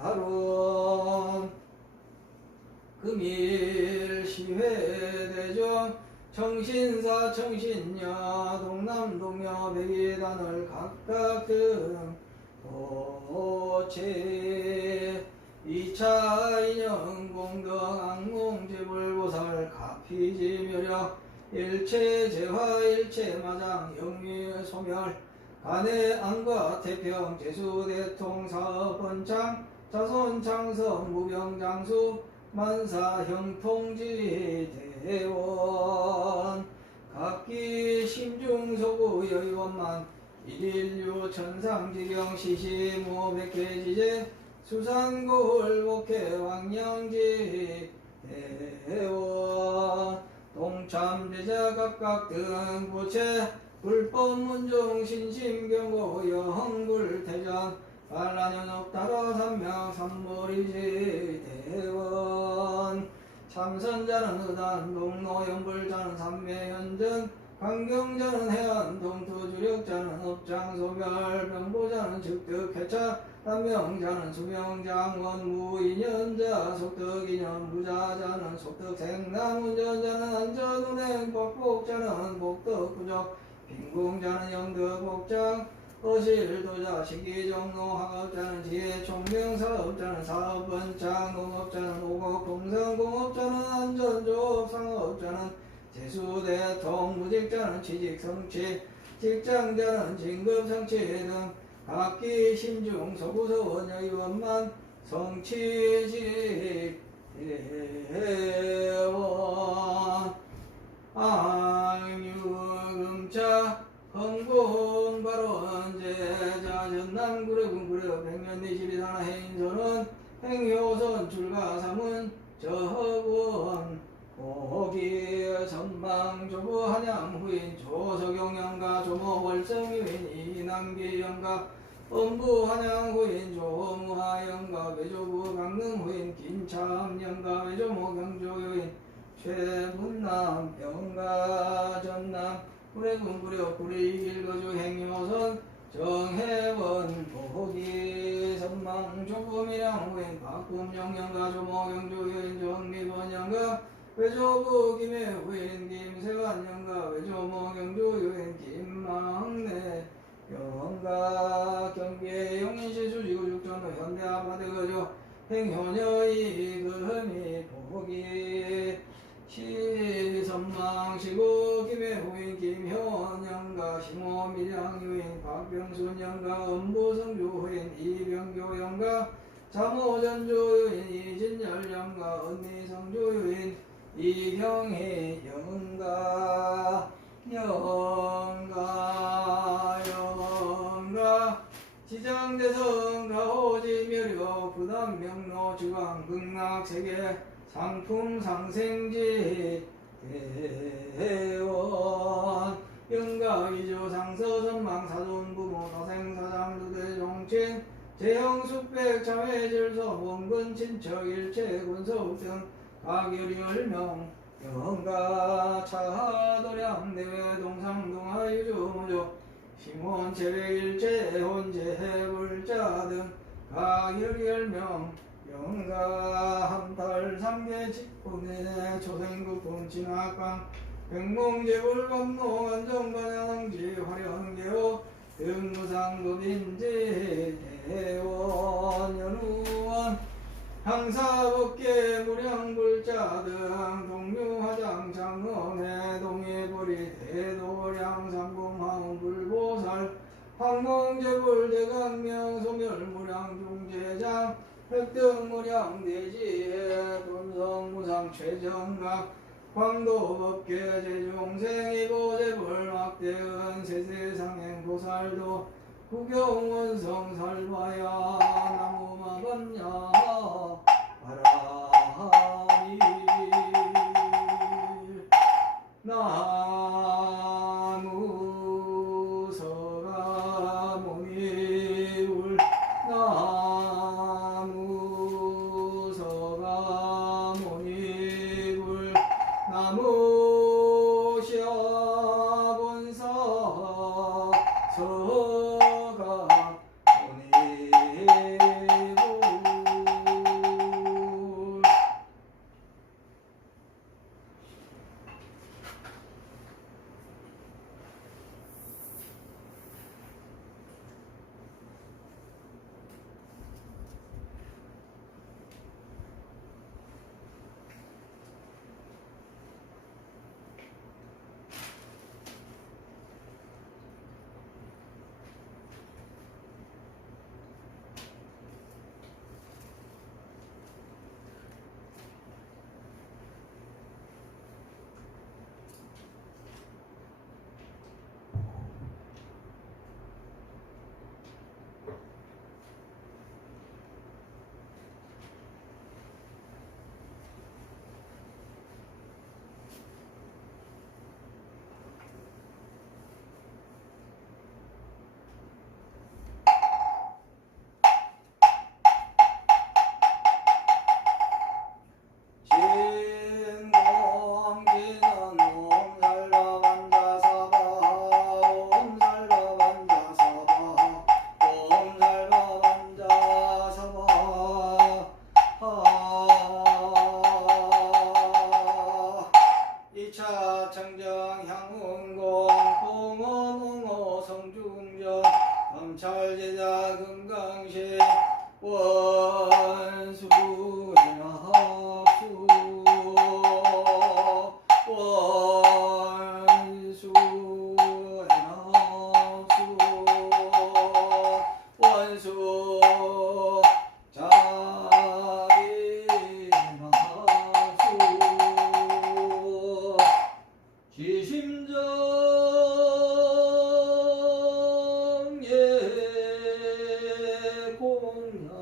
바른 금일 시회대정 청신사 청신녀 동남동녀 백예단을 각각 등 보채 2차 인형 공덕 악몽재불보살 가피지묘력 일체 재화 일체 마장 영미 소멸 간의 안과 태평 재수대통 사업번창 자손창성 무병장수 만사 형통지대원 각기 심중소구 여의원만 일일류 천상지경 시시무 백회지제 수산고을 목회 왕령지 대원 동참제자 각각 등 부채 불법문종 신심경고 영불대전 반란연옥 따라 삼명 삼머리지 대원 참선자는 의단 동로 연불자는 삼매현전 광경자는 해안 동투주력자는 업장소멸 병보자는 즉득회차 남명자는 수명장원 무인연자 속득인연 무자자는 속득생남 운전자는 안전운행 복복자는 복덕부적 빈궁자는 영덕복장 어실도자 시기정로 학업자는 지혜총명사업자는 사업번창 농업자는 오곡동성 공업자는 안전조업 상업자는 재수대통 무직자는 취직성취 직장자는 진급성취 등 각기 심중 서구서원 여의원만 성취직 대원 ang유금차 헌공발원제자 전남구례군 구례 백년리 12산하 해인선원 행효선 출가사문 저허원 고기 선망조부 한양후인 조석영양가 조모월성유인 이남기영가 엄부 한양후인 조무하영가 외조부 강릉후인 김참영가 외조모 경조유인 최문남 병가 전남 구례군 구례 구리길 거주 행효선 정혜원 보기 선망 조부미랑 후인 박금영영가 조모 경조유인 정미번영가 외조부 김해후인 김세관영가 외조모 경주유인 김망래 영가 경비의 용인시 수지구 죽전도 현대 아파트 거주 행효녀이 금이 보기 시선망시고 김해후인 김현영가 심호밀양유인 박병순영가 음부성주후인 이병교영가 잠호전주유인 이진열영가 언니성주유인 이경희 영가 지장대성 가호지묘려 부담명로 주광 극락세계 상품 상생지 대원 영가위조 상서선망 사존부모 사생사장두대 종친 재형숙백 자매질서 원근 친척 일체 군서욱 등 가결이 10명 영가 차도량 내외 동상동하 유주무조 심원 체백일체 혼재 해불자 등 가결이 10명 영가 함탈 삼계 직분에 초생국분 진학강 백몽제불 건노 안정관영지 화령계호 등무상도빈지 대원 연우원 항사법계 무량불자 등 동묘화장 장엄해 동해불이 대도량 상공하운 불보살 황몽제불 대강명 소멸무량 중재장 획등무량 대지혜 돈성무상 최정각 광도법계 제중생이보제불 막대은 세세상행 보살도 구경원성 살바야 나무마번냐 바라미 나무서가 모미울 나무서가 모미울 나무시아본사 서가 모니불 검찰제자 금강시 원수연합수 원수 자비합수 지심정 공양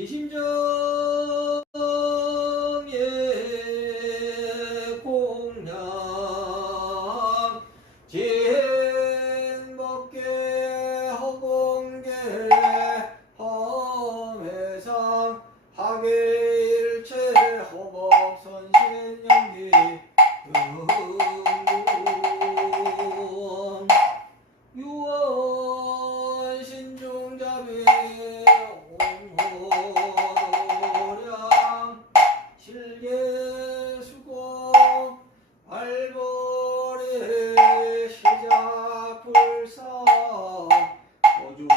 지심정예 공양 진법계 허공계 허매상 하계일체 허법선신연기 등등 유원 신중자비 옹호노량 실계수고 발벌이 시작불사 호중세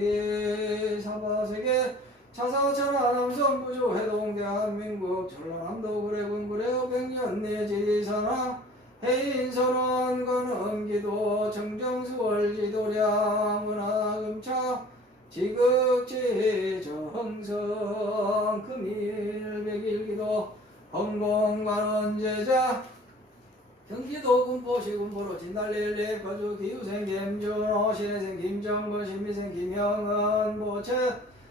이 사바세계 차사천하 남성부주 해동 대한민국 전라남도 구례군 구례 백년 내지사나 해인선원 건음기도 정정수월지도량 문화금차 지극지 정성 금일 백일기도 헌공관원제자 경기도 군포시 군포로 진달릴리 거주 기후생 김준호 신혜생 김정근 신미생 김형은 보채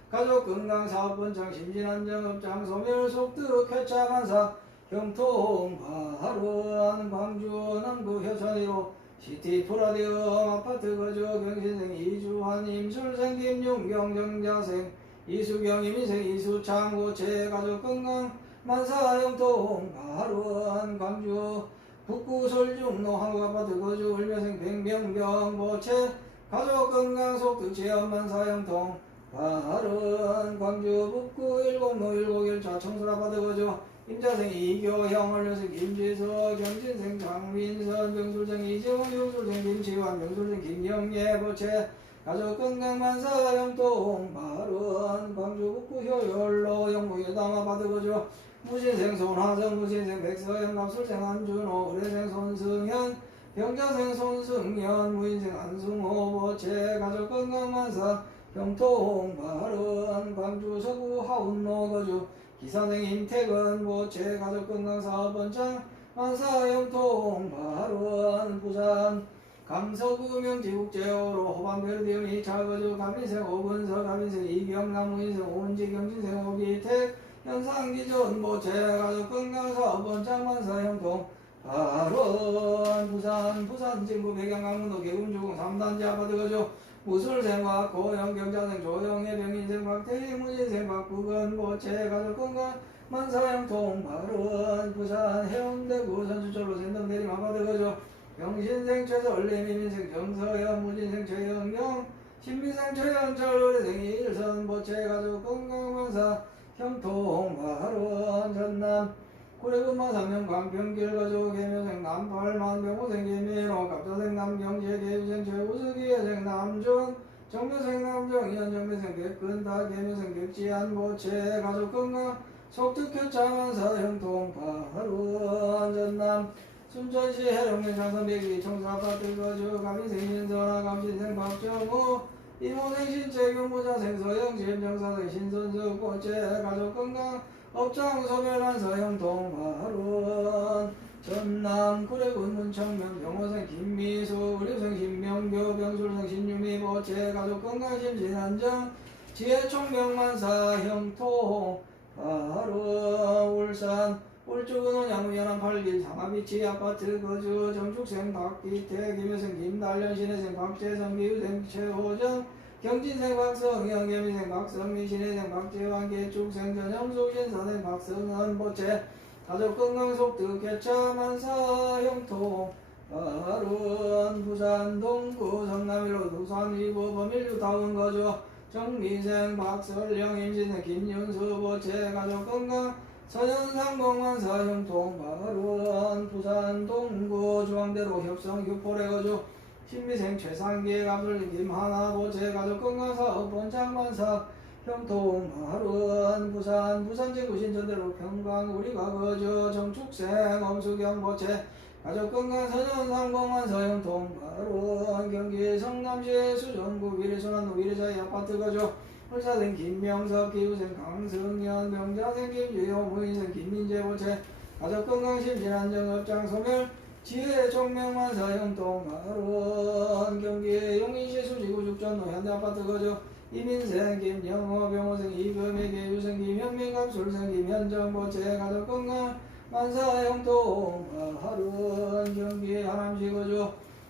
가족 건강 사업본장 심진안정업장 소멸 속득 회차만사 경통 발원 광주 남구 효천이로 시티 프라디움 아파트 거주 경신생 이주환 임술생 김용경 정자생 이수경 이민생 이수창 고체 가족 건강 만사 영통 발원 광주 북구 설중로 한국아파트 거주 을묘생 백명경 보채 가족 건강 속득 체험 만사 영통 발원 광주 북구 일곡로 일곡일차 청술아파트 거주 임자생 이교형 을묘생 김지서 경진생 장민선 병술생 이재원 병술생 김치환 병술생 김영예 보채 가족 건강 만사 영통 발원 광주 북구 효율로 영국여담 아파트 거주 무신생 손화정 무신생 백서영 갑술생 안준호 의뢰생 손승현 병자생 손승현 무인생 안승호 보채 가족 건강 만사 경통 발원 광주 서구 하운로 거주 기사생 임택은 보채 가족 건강 사업원장 만사 영통 발원 부산 강서구 명지국제호로 호반베르디움 2차 거주 가빈생 오근서 가빈생 이경남 무인생 온지 경진생 오기택 현상기존 보채 가족 건강 사업원장 만사 영통 발원 부산 진구 백양강문도 개군주공 3단지 아파트 거주 무술생 박고 영경자생 조영애 병인생 박태희 무진생 박국은 보채 가족 건강 만사 영통 발원 부산 해운대구 선수철로 센텀 대림 아파트 거주 병신생 최설림 이민생 정서현 무진생 최영경 신비생 최현철 의뢰생 일선 보채 가족 건강 만사 형통 발원 전남 구례군 마산면 광평길 거주 계묘생 남팔만 병호생 김민호 갑자생 남경재 계유생 최우석이여생 남준 정묘생 남정현 정묘생 백근다 계묘생 백지한 보채 가족 건강 속특효차 만사 형통 발원 전남 순천시 해룡면 장선백이 청사아파트 거주 가빈생 신선아 감신생 박정우 이모생 신체 교무자생 서영 지엠정사생 신선수 보채 가족 건강 업장 소멸한사 형통 발원 전남 구례군 문청면 병호생 김미수 의료생 신명교 병술생 신유미 보채 가족 건강 심신안정 지혜총명만사 형통 발원 울산 울주군은 양우연한 8길 상하비치 아파트 거주 정축생 박기태 김효생 김달련 신혜생 박재성 기우생 최호정 경진생 박성영 개미생 박성미 신혜생 박재환 개축생 전형수 신사생 박성은 보채 가족 건강 속득 개차 만사 형통 발원 부산 동구 성남일로 두산 위부 범일류 다운 거주 정미생 박설령 임신생 김윤수 보채 가족 건강 서현상공만사 형통 발원 부산 동구 중앙대로 협성 휴포레 거주 신미생 최상기 갑술님 김하나 보채 가족 건강사업 본장만사 형통 발원 부산 진구 신천대로 평강 우리가 거주 정축생 엄수경 보채 가족 건강 서현상공만사 형통 발원 경기 성남시 수정구 위례순환로 위례자의 아파트 거주 울사생 김명석 기후생 강승현 명자생 김주효 무인생 김민재 보채 가족 건강 심신안정업장 소멸 지혜 총명만사 형통 발원 경기 용인시 수지구 죽전로 현대아파트 거주 이민생 김영호 병호생 이금희 개유생 김현민 갑술생 김현정 보채 가족 건강 만사 형통 발원 경기 하남시 거주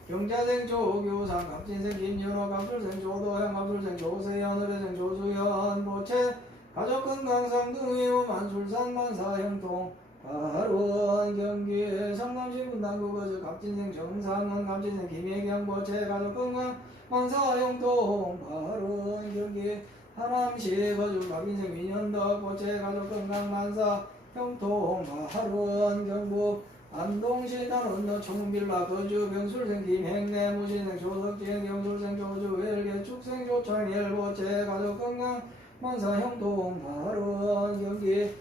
경자생 조교상 갑진생 김윤호 갑술생 조도현 갑술생 조세현 의뢰생 조수현 보채 가족 건강 상등위원 만술산 만사 형통 발원 경기 성남시 분당구 거주 갑진생 정상은 갑진생 김혜경 보채 가족 건강 만사 형통 발원 경기 하남시 거주 갑진생 민현덕 보채 가족 건강 만사 형통 발원 경북 안동시 단원너 청빌라 거주 병술생 김행내 무신생 조석진 경술생 조주 일개 축생 조창 일보채 가족 건강 만사 형동 발원 경기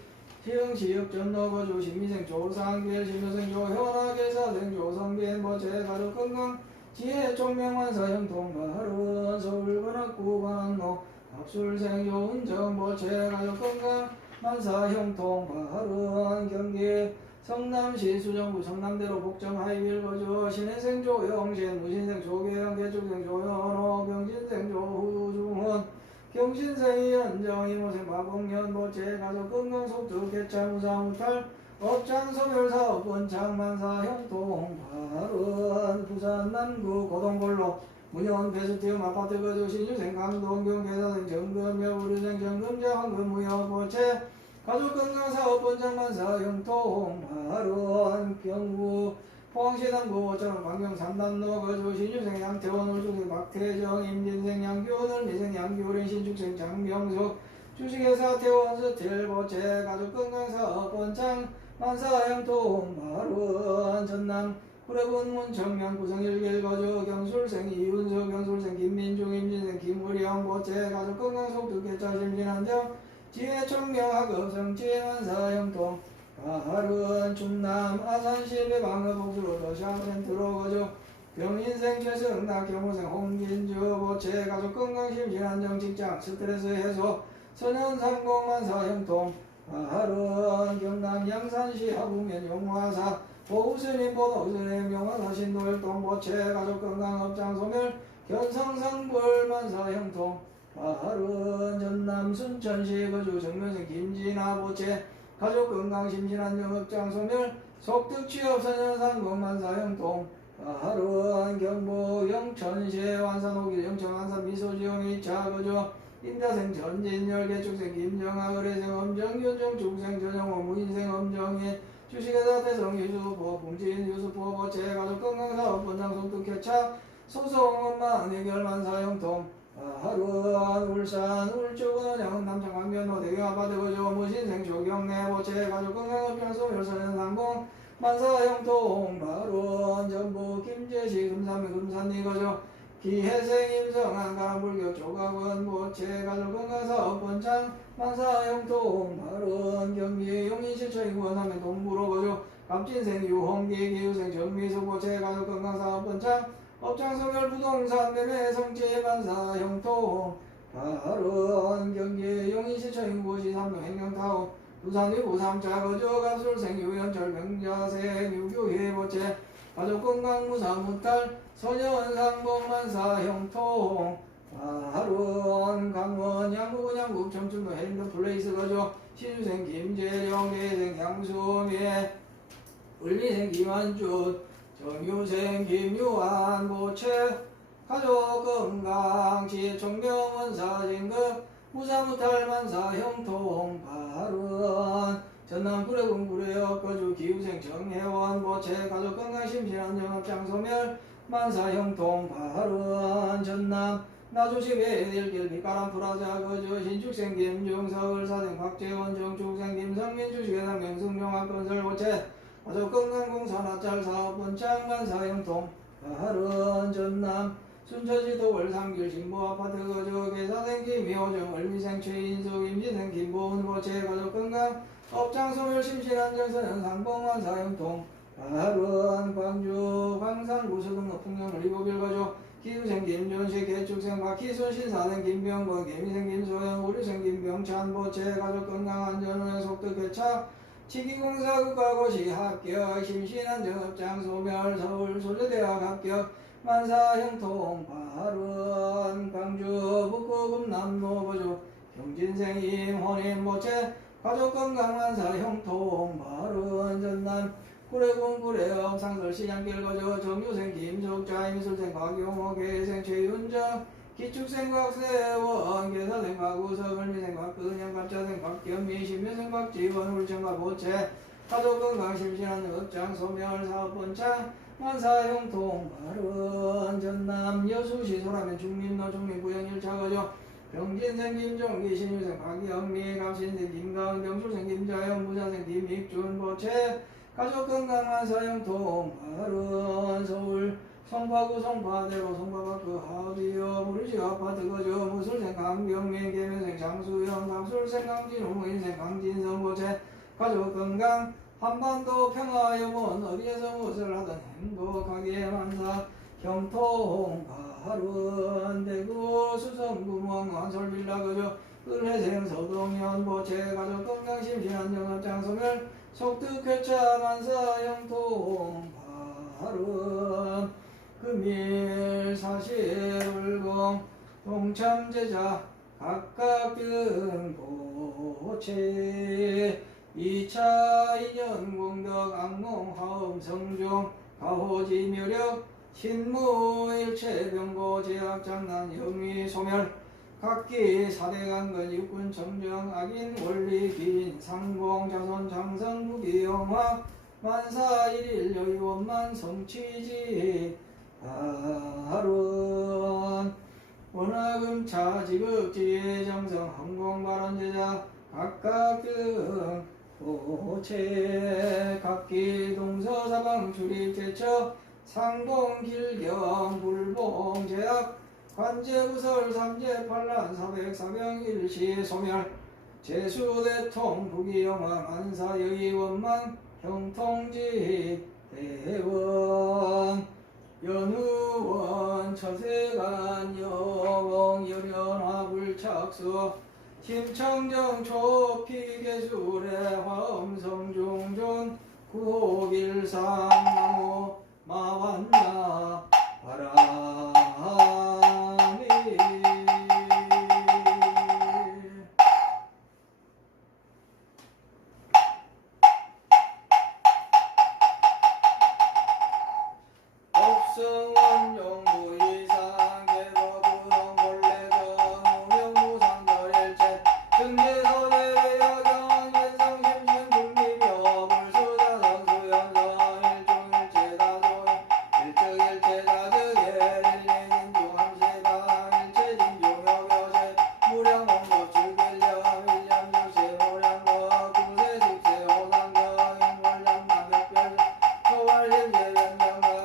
시흥시역 전너 거주 신미생 조상길 신묘생 조현아 계사생 조성빈 보채 가족 건강 지혜 총명만사 형동 발원 서울 관악구 관악로 합술생 조은정 보채 가족 건강 만사 형통 발원 경기 성남시 수정구 성남대로 복정 하이빌 거주 신혜생 조영신 무신생 조계영 개축생 조현호 경신생 조후중훈 경신생 이현정 이모생 박봉년 보채 가족 건강 속주 개차 무사무탈 업장 소멸 사업 원창 만사 형통 발원 부산 남구 고동골로 문현 베스티움 아파트 거주 신주생 강동경 계사생 정금 여우류생 정금자 황금 무역 보채 가족 건강 사업 원장 만사 형통 발원 경구 포항시 남구 오천 광경 삼단로 거주 신주생 양태원 울주생 박태정 임진생 양규원 을미생 양규린 신축생 장명숙 주식회사 태원 스틸 보채 가족 건강 사업 원장 만사 형통 발원 전남 구례군 문청명 구성 일길 거주 경술생 이윤수 경술생 김민중 임진생 김우령 보채 가족 건강 속두 개차 심신안정 지혜 청명하급 성지 만사 형통 발원 충남 아산시 배방의 복수로 더샤센트로 거주 병인생 최승낙 경호생 홍진주 보채 가족 건강 심신안정 직장 스트레스 해소 선현상공 만사 형통 발원 경남 양산시 하부면 용화사 보우스님 보우스님 용화사 신도일동 보채 가족 건강 업장 소멸 견성상불 만사 형통 발원 전남 순천시 거주 정면생 김진아 보채 가족 건강 심신안정 업장 소멸 속득 취업 선현상공 만사 형통 발원 경북 영천시 완산호길 영천 완산 미소지역 2차 거주 인자생 전진열 개축생 김정아 의뢰생 엄정윤정 중생 전영호 무인생 엄정희 주식회사 대성 유수포 봉진 유수포 보채 가족 건강사업 원장 속득 개차 소송 엄마 해결 만사 형통 발원 울산 울주군 양은 남천 광변로 대경 아파트 거주 무신생 조경래 보채 가족 건강업장 소멸 선현상공 만사 형통 발원 전북 김제시 금산면 금산리 거주 기혜생 임성한 가불교 조각원 보채 가족 건강사업 원장 만사 형통 발원 경기 용인시청 원하면 동부로 거주 갑진생 유홍기 기후생 정미수 보채 가족 건강사업 원장 업장 소멸 부동산 매매 성지 만사 형통 발원 경기 용인시청 인구시 삼동 행정타운 부산 유부 3차 거주 갑술생 유연철 명자생 유교회 보채 가족 건강 무사 무탈 소년 상봉 만사 형통 발원 강원 양구군 양국 청춘도 헬린더 플레이스 거주 신주생 김재령 계생 양수미애 을미생 김한준 정유생 김유한 보채 가족 건강 지혜총명 원사 진급 무사무탈 만사 형통 발원 전남 구례군 구례역 거주 기후생 정혜원 보채 가족 건강 심신안정 업장 소멸 만사 형통 발원 전남 나주시 외일길 빛가람 프라자 거주 신축생 김중석 을사생 박재원 정축생 김성민 주식회사 명승용합건설 보채 가족 건강 공사 나짤 사업 원장 만사 형통 발원 전남 순천시 도월삼길 신보아파트 거주 계사생 김효정 을미생 최인숙 임진생 김보은 보채 가족 건강 업장 소멸 심신안정 선현상봉 만사 형통 발원 광주 광산구 수등록 풍령을 이보빌 거주 기후생 김준식 개축생 박희순 신사생 김병권 개미생 김소영 우류생 김병찬 보채 가족 건강 안전운행 속도 개차 치기공사 국가고시 합격 심신안정 업장 소멸 서울 소재대학 합격 만사 형통 발원 광주 북구 금남로 거주 경진생 임혼인 보채 가족 건강 만사 형통 발원 전남 구례군 구례역 상설 시장길 거주 정유생 김숙자 임술생 박용호 계생 최윤정 기축생 곽세원 계사생 박우석 을미생 박근영 갑자생 박겸미 신묘생 박지원 울천가 보채 가족 건강 심신안정 업장 소멸 사업원장 만사 형통 발원 전남 여수시 소라면 중림로 중림구역 1차 거주 병진생 김종기 신유생 박영미 갑신생 김가은 병술생 김자영 무자생 김익준 보채 가족 건강한 사형통 바른 서울 성파구 성파대로 성파밖 하비여 무르지 아파트 거저 무술생 강병민 계면생 장수영 갑술생 강진호 인생 강진성 고체 가족 건강 한반도 평화 영원 어디에서 무엇을 하든 행복하게 만사 형통 바른 대구 수성구멍 안설빌라 거저 을회생 서동현 보채 가족 건강 심신한 영업장 소멸 속득회차 만사 형통 바른 금일 사실불공 동참제자 각각 등보채 2차 인연 공덕 악몽 하음 성종 가호지 묘력 신무일체 병고 제약장난 영위 소멸 각기 사대강건 육군 점정 악인 원리 기인 상공 자손 장성 부기영화 만사 일일 여의원만 성취지 발언 원화금 차지극 지혜정성 항공발언제자 각각 등 호체 각기 동서사방 출입제처 상동 길경 불봉 제약 관제부설 삼재 반란 사백 사병 일시 소멸 제수대통 부기영화 만사 여의원만 형통지 대원 연우원 처세간 여봉 열연화 불착수 심청정 초피계술의 화엄성중존 구호길상 나무 마완나 바람이 법성원 용부 이상 개거부동 본래정 무명무상절일체 증제서 대외여경 현성심신 분미묘 불수자성 수연성 일중일체 다소 일적일체 다득예 일례진중함세방 일체진중여교세 무량홍도 출길령 일념유세 무량거 구세식세 호상경 인월량만격별 초월림제 변경가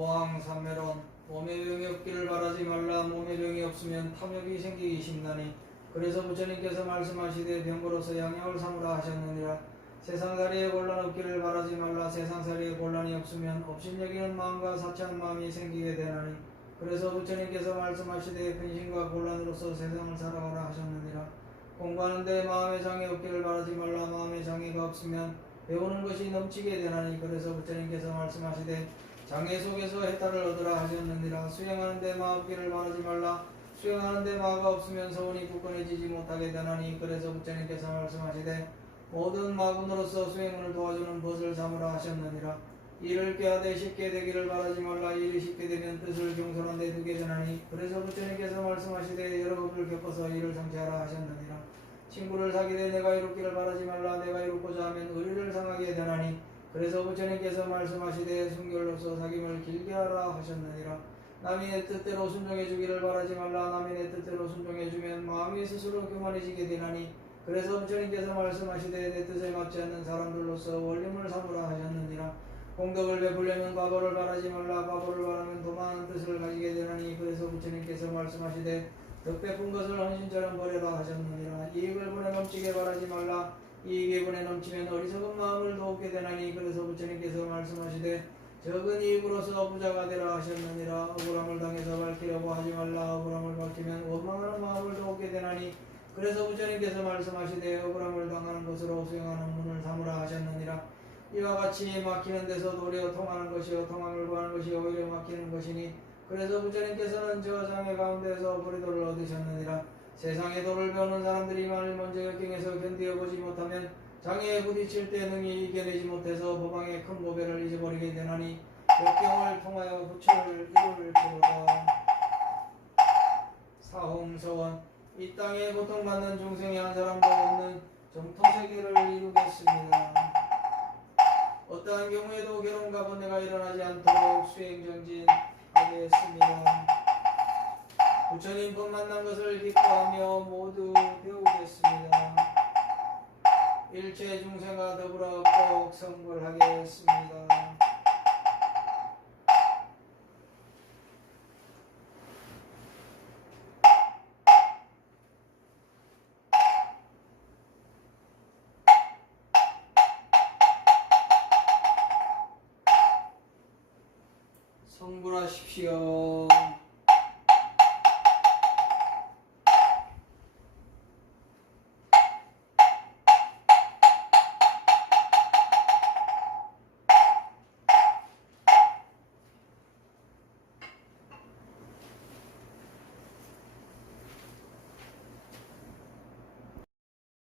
오왕삼매론 몸에 병이 없기를 바라지 말라. 몸에 병이 없으면 탐욕이 생기기 쉽나니 그래서 부처님께서 말씀하시되 병으로서 양약을 삼으라 하셨느니라. 세상살이에 곤란 없기를 바라지 말라. 세상살이에 곤란이 없으면 업신여기는 마음과 사치한 마음이 생기게 되나니 그래서 부처님께서 말씀하시되 근심과 곤란으로서 세상을 살아가라 하셨느니라. 공부하는데 마음의 장애 없기를 바라지 말라. 마음의 장애가 없으면 배우는 것이 넘치게 되나니 그래서 부처님께서 말씀하시되 장애 속에서 해탈을 얻으라 하셨느니라. 수행하는데 마 없기를 바라지 말라. 수행하는데 마가 없으면 서원이 굳건해지지 못하게 되나니 그래서 부처님께서 말씀하시되 모든 마군으로서 수행을 도와주는 벗을 삼으라 하셨느니라. 일을 꾀하되 쉽게 되기를 바라지 말라. 일이 쉽게 되면 뜻을 경솔한 데 두게 되나니 그래서 부처님께서 말씀하시되 여러 법을 겪어서 일을 성취하라 하셨느니라. 친구를 사귀되 내가 이롭기를 바라지 말라. 내가 이롭고자 하면 의리를 상하게 되나니 그래서 부처님께서 말씀하시되 순결로서 사귐을 길게 하라 하셨느니라. 남이 내 뜻대로 순종해 주기를 바라지 말라. 남이 내 뜻대로 순종해 주면 마음이 스스로 교만해지게 되나니 그래서 부처님께서 말씀하시되 내 뜻에 맞지 않는 사람들로서 원림을 삼으라 하셨느니라. 공덕을 베풀려면 과보를 바라지 말라. 과보를 바라면 도망하는 뜻을 가지게 되나니 그래서 부처님께서 말씀하시되 덕 베푼 것을 헌신처럼 버려라 하셨느니라. 이익을 분에 넘치게 바라지 말라. 이익에 분에 넘치면 어리석은 마음을 도우게 되나니 그래서 부처님께서 말씀하시되 적은 이익으로서 부자가 되라 하셨느니라. 억울함을 당해서 밝히려고 하지 말라. 억울함을 밝히면 원망하는 마음을 도우게 되나니 그래서 부처님께서 말씀하시되 억울함을 당하는 것으로 수행하는 문을 삼으라 하셨느니라. 이와 같이 막히는 데서 도리어 통하는 것이요 통함을 구하는 것이 오히려 막히는 것이니 그래서 부처님께서는 저 장애 가운데서 보리도를 얻으셨느니라. 세상의 도를 배우는 사람들이 만일 먼저 역경에서 견디어보지 못하면 장애에 부딪힐 때 능히 이겨내지 못해서 법왕의 큰 보배를 잊어버리게 되나니 역경을 통하여 부처를 이룰지로다. 사홍서원 이 땅에 고통받는 중생이 한 사람도 없는 정토세계를 이루겠습니다. 어떠한 경우에도 괴로움과 번뇌가 일어나지 않도록 수행정진하겠습니다. 부처님 법 만난 것을 기뻐하며 모두 배우겠습니다. 일체 중생과 더불어 꼭 성불하겠습니다. 성불하십시오.